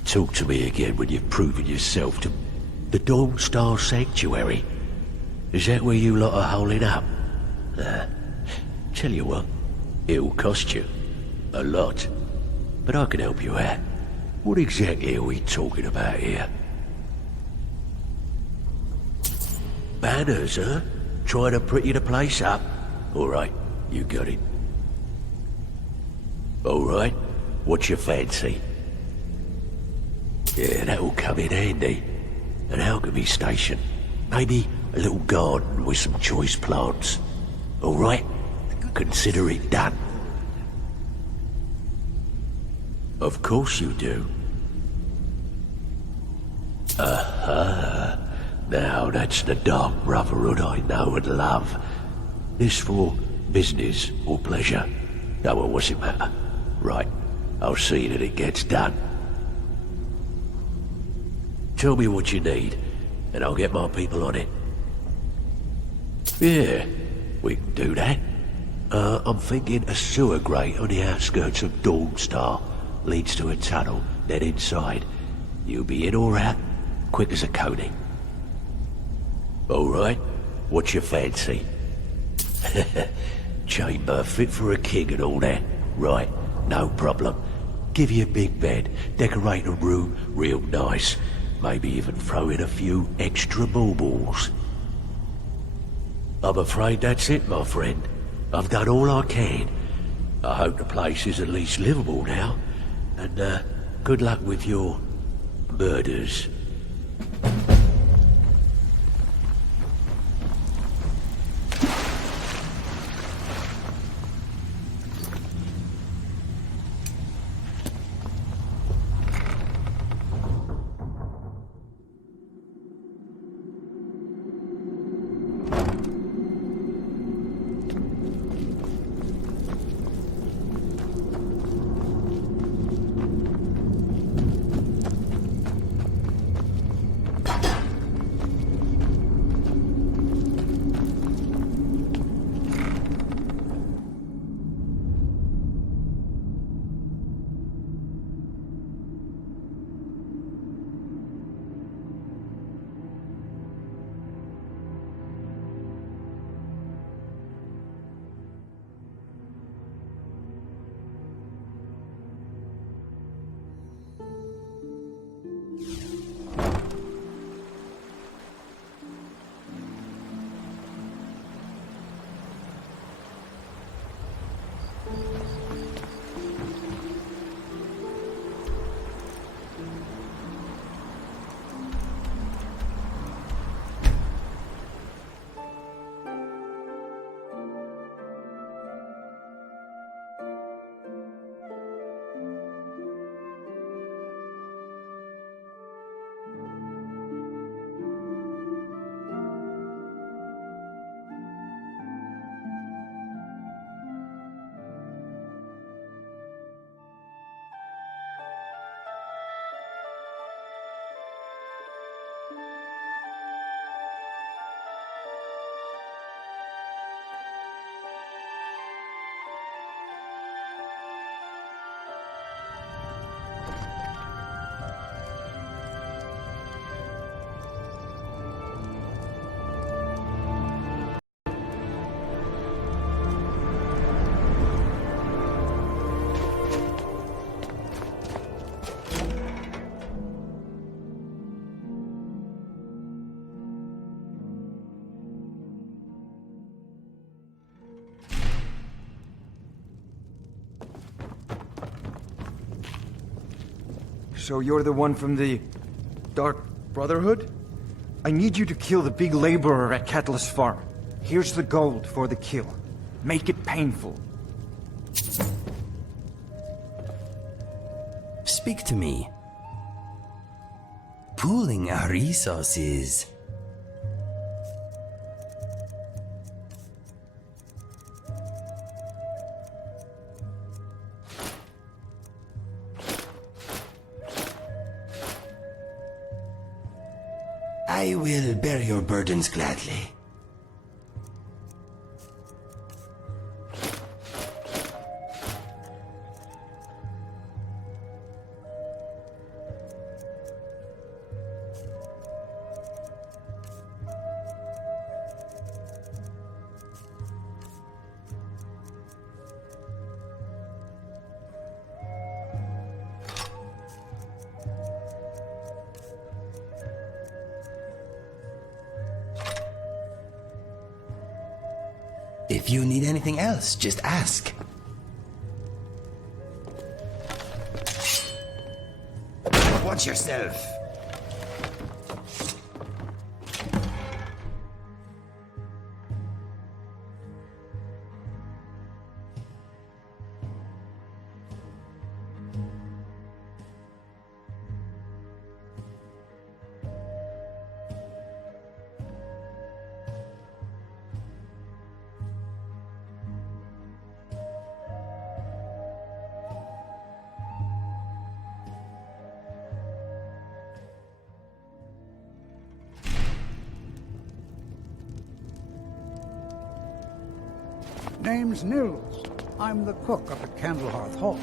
Talk to me again when you've proven yourself to the Dawn Star Sanctuary. Is that where you lot are holding up? Tell you what, it'll cost you. A lot. But I can help you out. What exactly are we talking about here? Banners, huh? Trying to pretty the place up? Alright, you got it. Alright, what's your fancy? Yeah, that'll come in handy. An alchemy station. Maybe a little garden with some choice plants. Alright? Consider it done. Of course you do. Aha. Now that's the Dark Brotherhood I know and love. This for business or pleasure? No, well, what's it matter? Right, I'll see that it gets done. Tell me what you need, and I'll get my people on it. Yeah, we can do that. I'm thinking a sewer grate on the outskirts of Dawnstar leads to a tunnel, then inside. You'll be in or out, quick as a coney. All right, what's your fancy? Chamber fit for a king and all that. Right, no problem. Give you a big bed, decorate a room real nice. Maybe even throw in a few extra baubles. I'm afraid that's it, my friend. I've done all I can. I hope the place is at least livable now. And, good luck with your murders. So you're the one from the Dark Brotherhood? I need you to kill the big laborer at Catalyst Farm. Here's the gold for the kill. Make it painful. Speak to me. Pooling our resources. I will bear your burdens gladly. If you need anything else, just ask. Watch yourself. Name's Nils. I'm the cook up at Candlehearth Hall.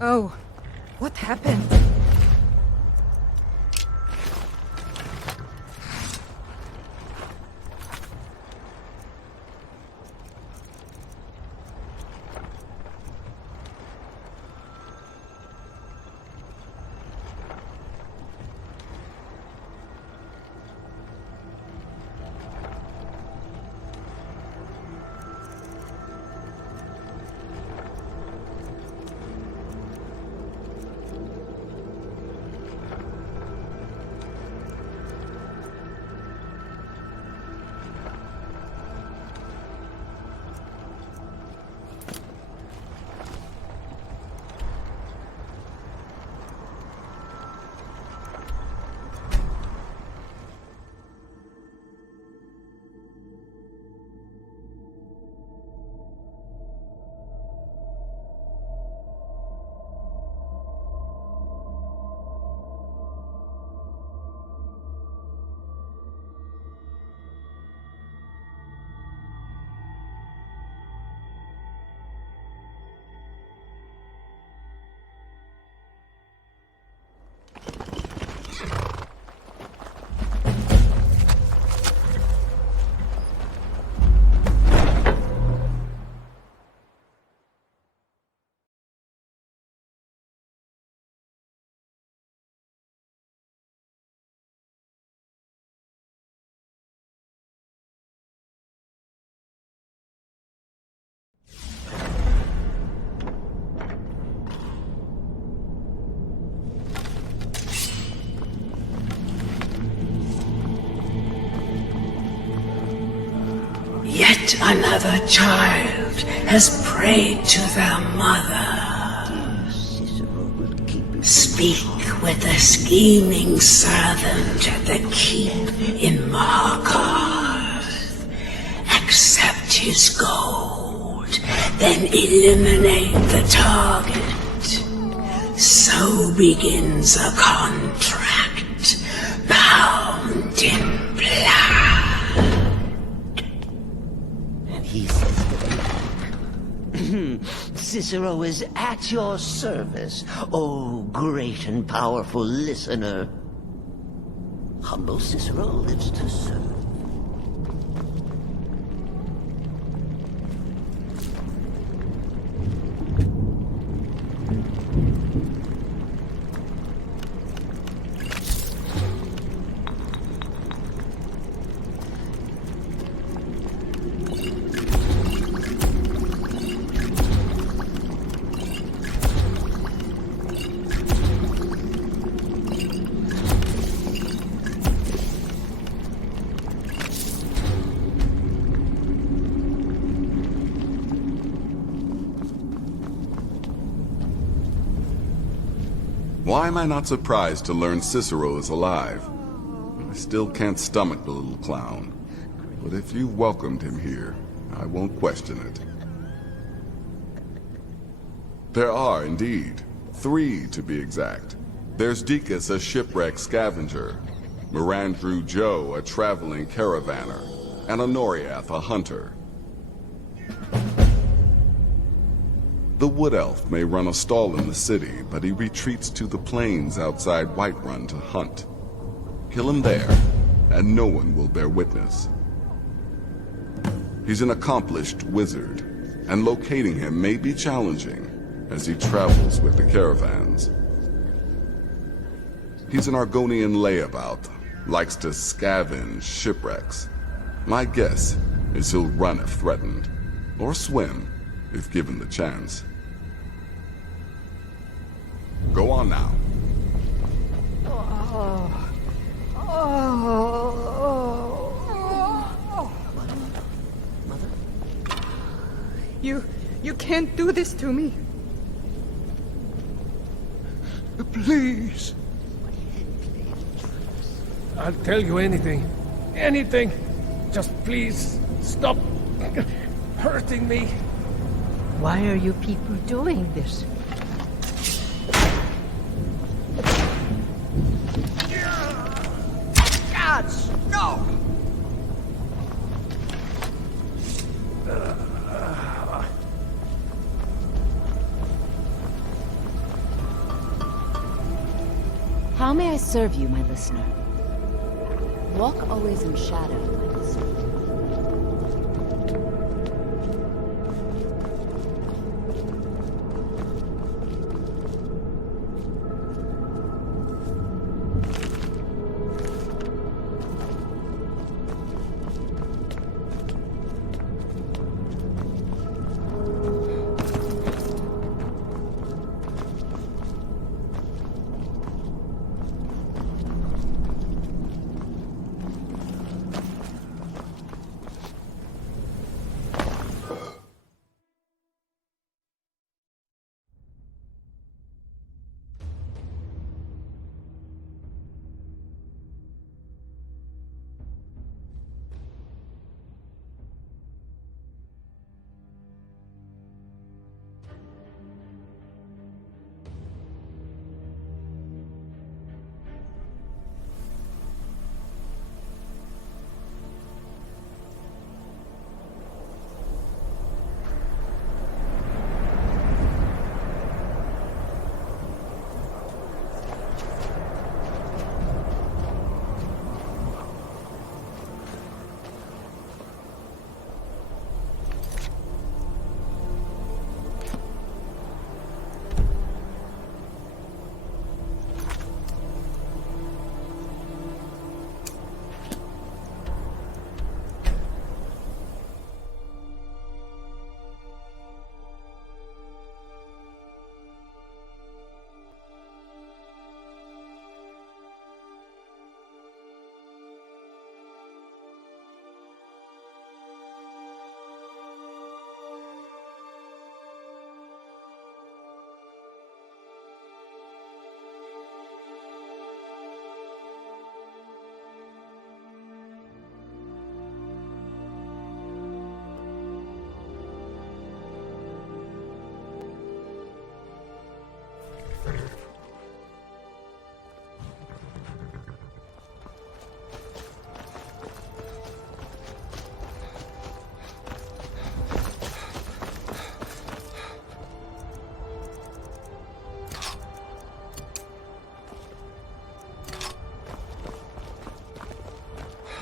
Oh, what happened? Yet another child has prayed to their mother. Speak with the scheming servant at the keep in Markarth. Accept his gold, then eliminate the target. So begins a contract bound in blood. He says Cicero is at your service, O great and powerful listener. Humble Cicero lives to serve. Why am I not surprised to learn Cicero is alive? I still can't stomach the little clown. But if you welcomed him here, I won't question it. There are, indeed. 3, to be exact. There's Deacus, a shipwreck scavenger. Mirandrew Joe, a traveling caravaner. And Honoriath, a hunter. The Wood Elf may run a stall in the city, but he retreats to the plains outside Whiterun to hunt. Kill him there, and no one will bear witness. He's an accomplished wizard, and locating him may be challenging, as he travels with the caravans. He's an Argonian layabout, likes to scavenge shipwrecks. My guess is he'll run if threatened, or swim if given the chance. Go on now. You can't do this to me. Please. I'll tell you anything. Anything. Just please stop hurting me. Why are you people doing this? Gods, no! How may I serve you, my listener? Walk always in shadow, my listener.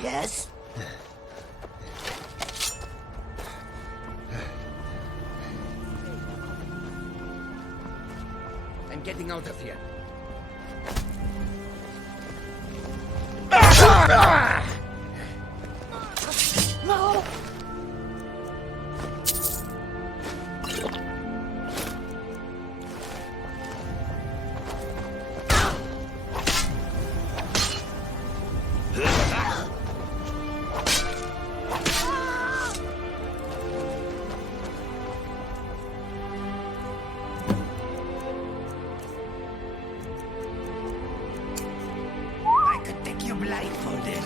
Yes? I'm getting out of here. No! I could take you blindfolded.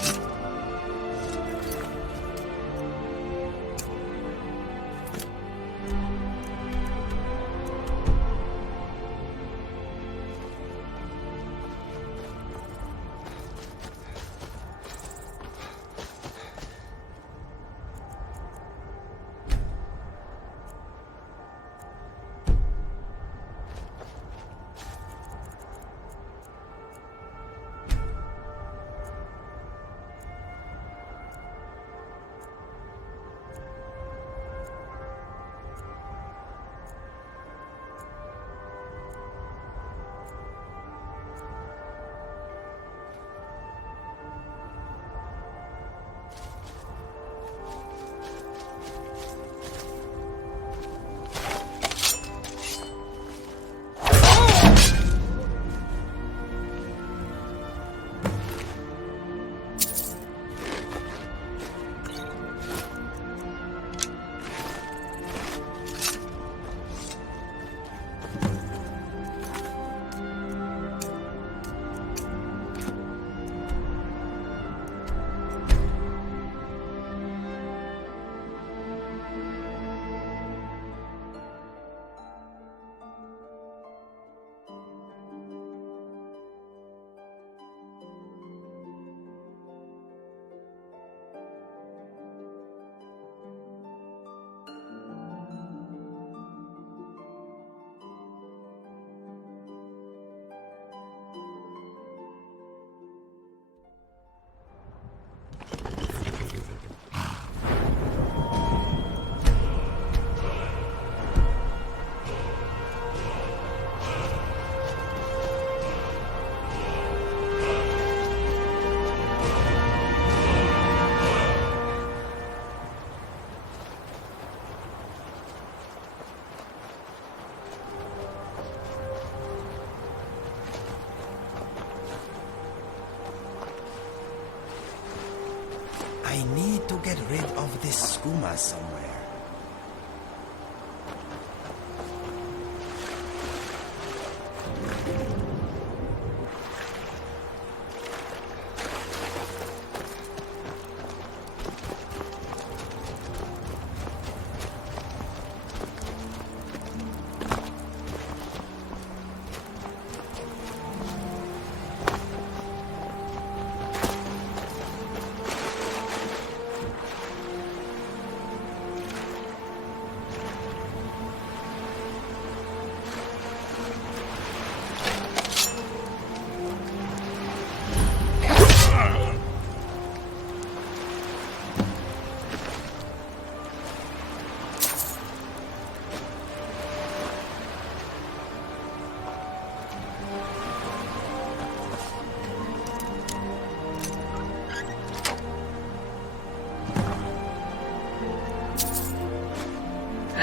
I need to get rid of this skooma somewhere.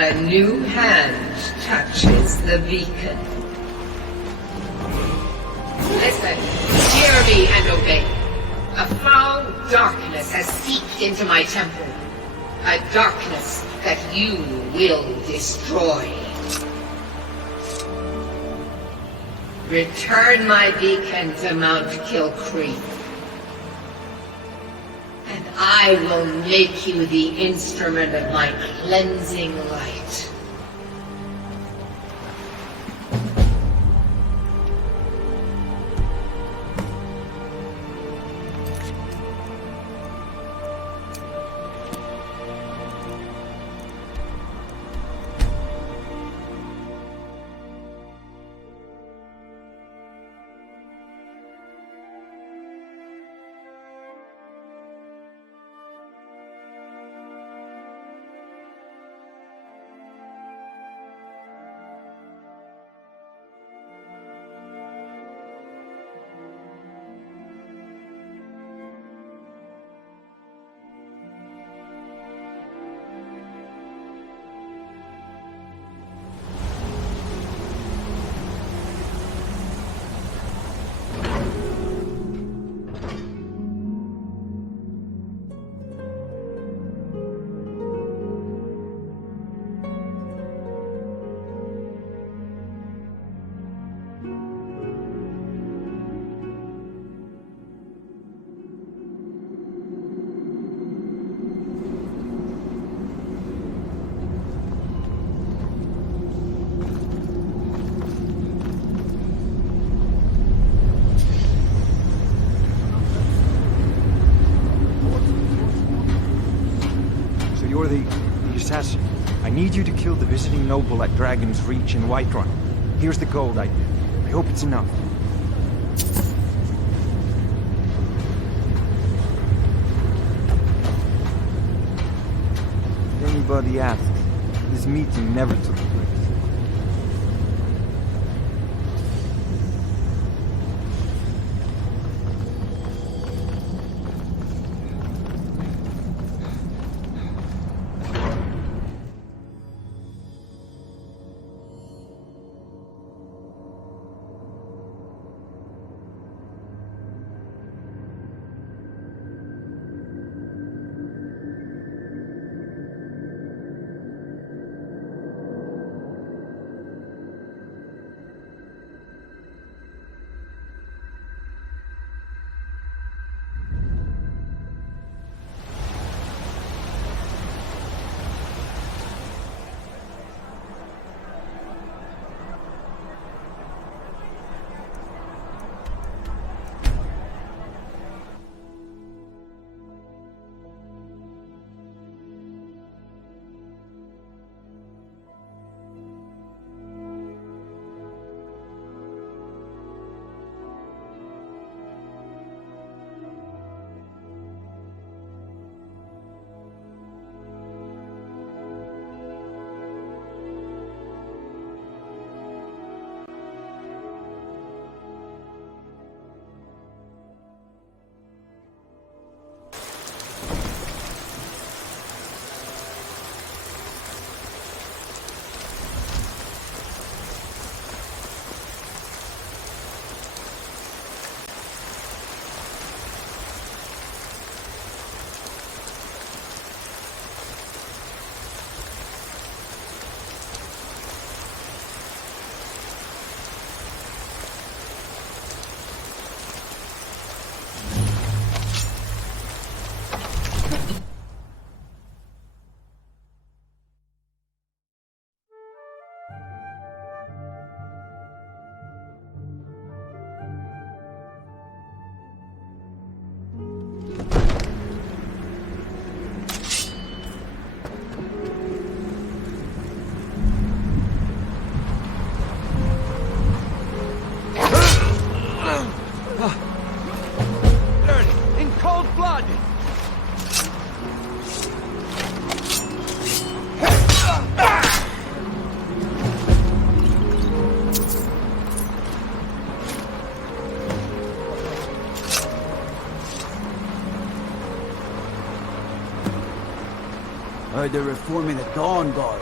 A new hand touches the beacon. Listen, hear me and obey. A foul darkness has seeped into my temple. A darkness that you will destroy. Return my beacon to Mount Kilcreek. And I will make you the instrument of my cleansing light. assassin. I need you to kill the visiting noble at Dragon's Reach in Whiterun. Here's the gold. I hope it's enough. If anybody asks, this meeting never took place. Heard they're reforming the Dawn Guard.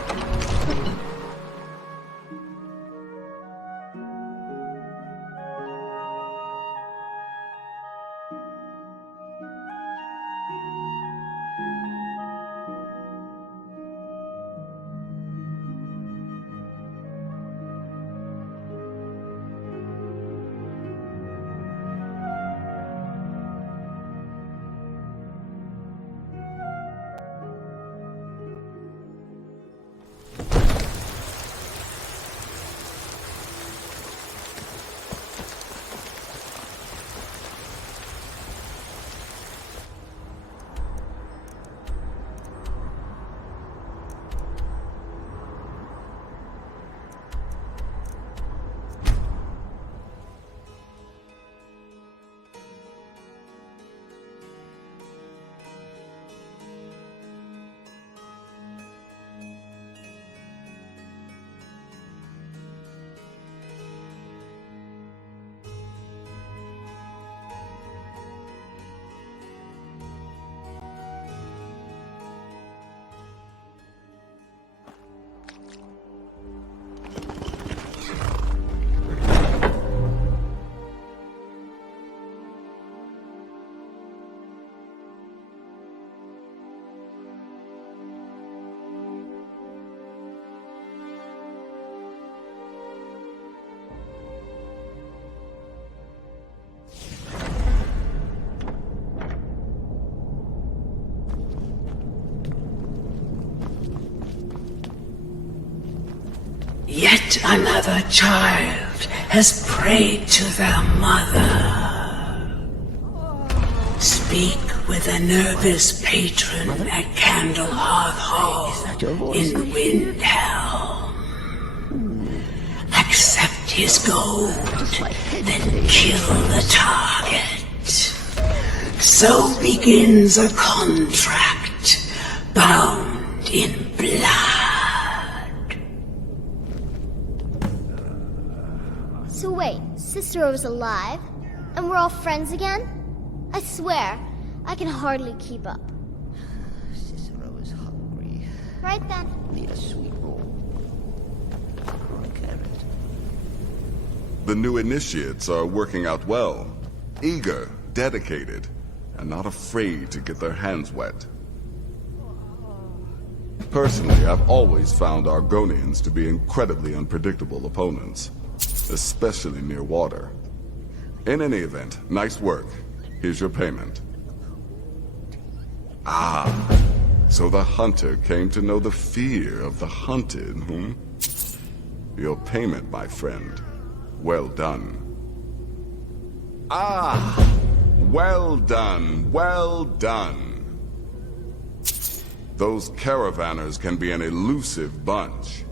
Yet another child has prayed to their mother. Speak with the nervous patron at Candlehearth Hall in Windhelm. Accept his gold, then kill the target. So begins a contract bound in blood. So wait, Cicero's alive? And we're all friends again? I swear, I can hardly keep up. Cicero is hungry. Right then. Need a sweet roll. Or a carrot. The new initiates are working out well. Eager, dedicated, and not afraid to get their hands wet. Personally, I've always found Argonians to be incredibly unpredictable opponents, especially near water. In any event, nice work. Here's your payment. Ah, so the hunter came to know the fear of the hunted, hmm? Your payment, my friend. Well done. Ah, well done, well done. Those caravanners can be an elusive bunch.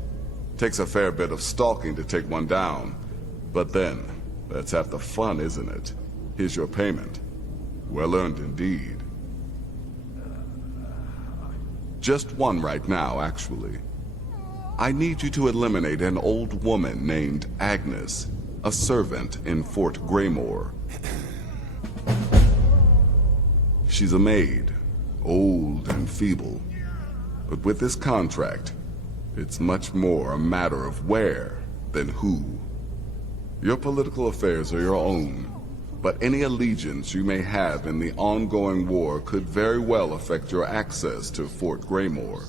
Takes a fair bit of stalking to take one down. But then, that's half the fun, isn't it? Here's your payment. Well earned indeed. Just one right now, actually. I need you to eliminate an old woman named Agnes, a servant in Fort Greymore. She's a maid, old and feeble. But with this contract, it's much more a matter of where than who. Your political affairs are your own, but any allegiance you may have in the ongoing war could very well affect your access to Fort Greymore.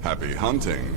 Happy hunting.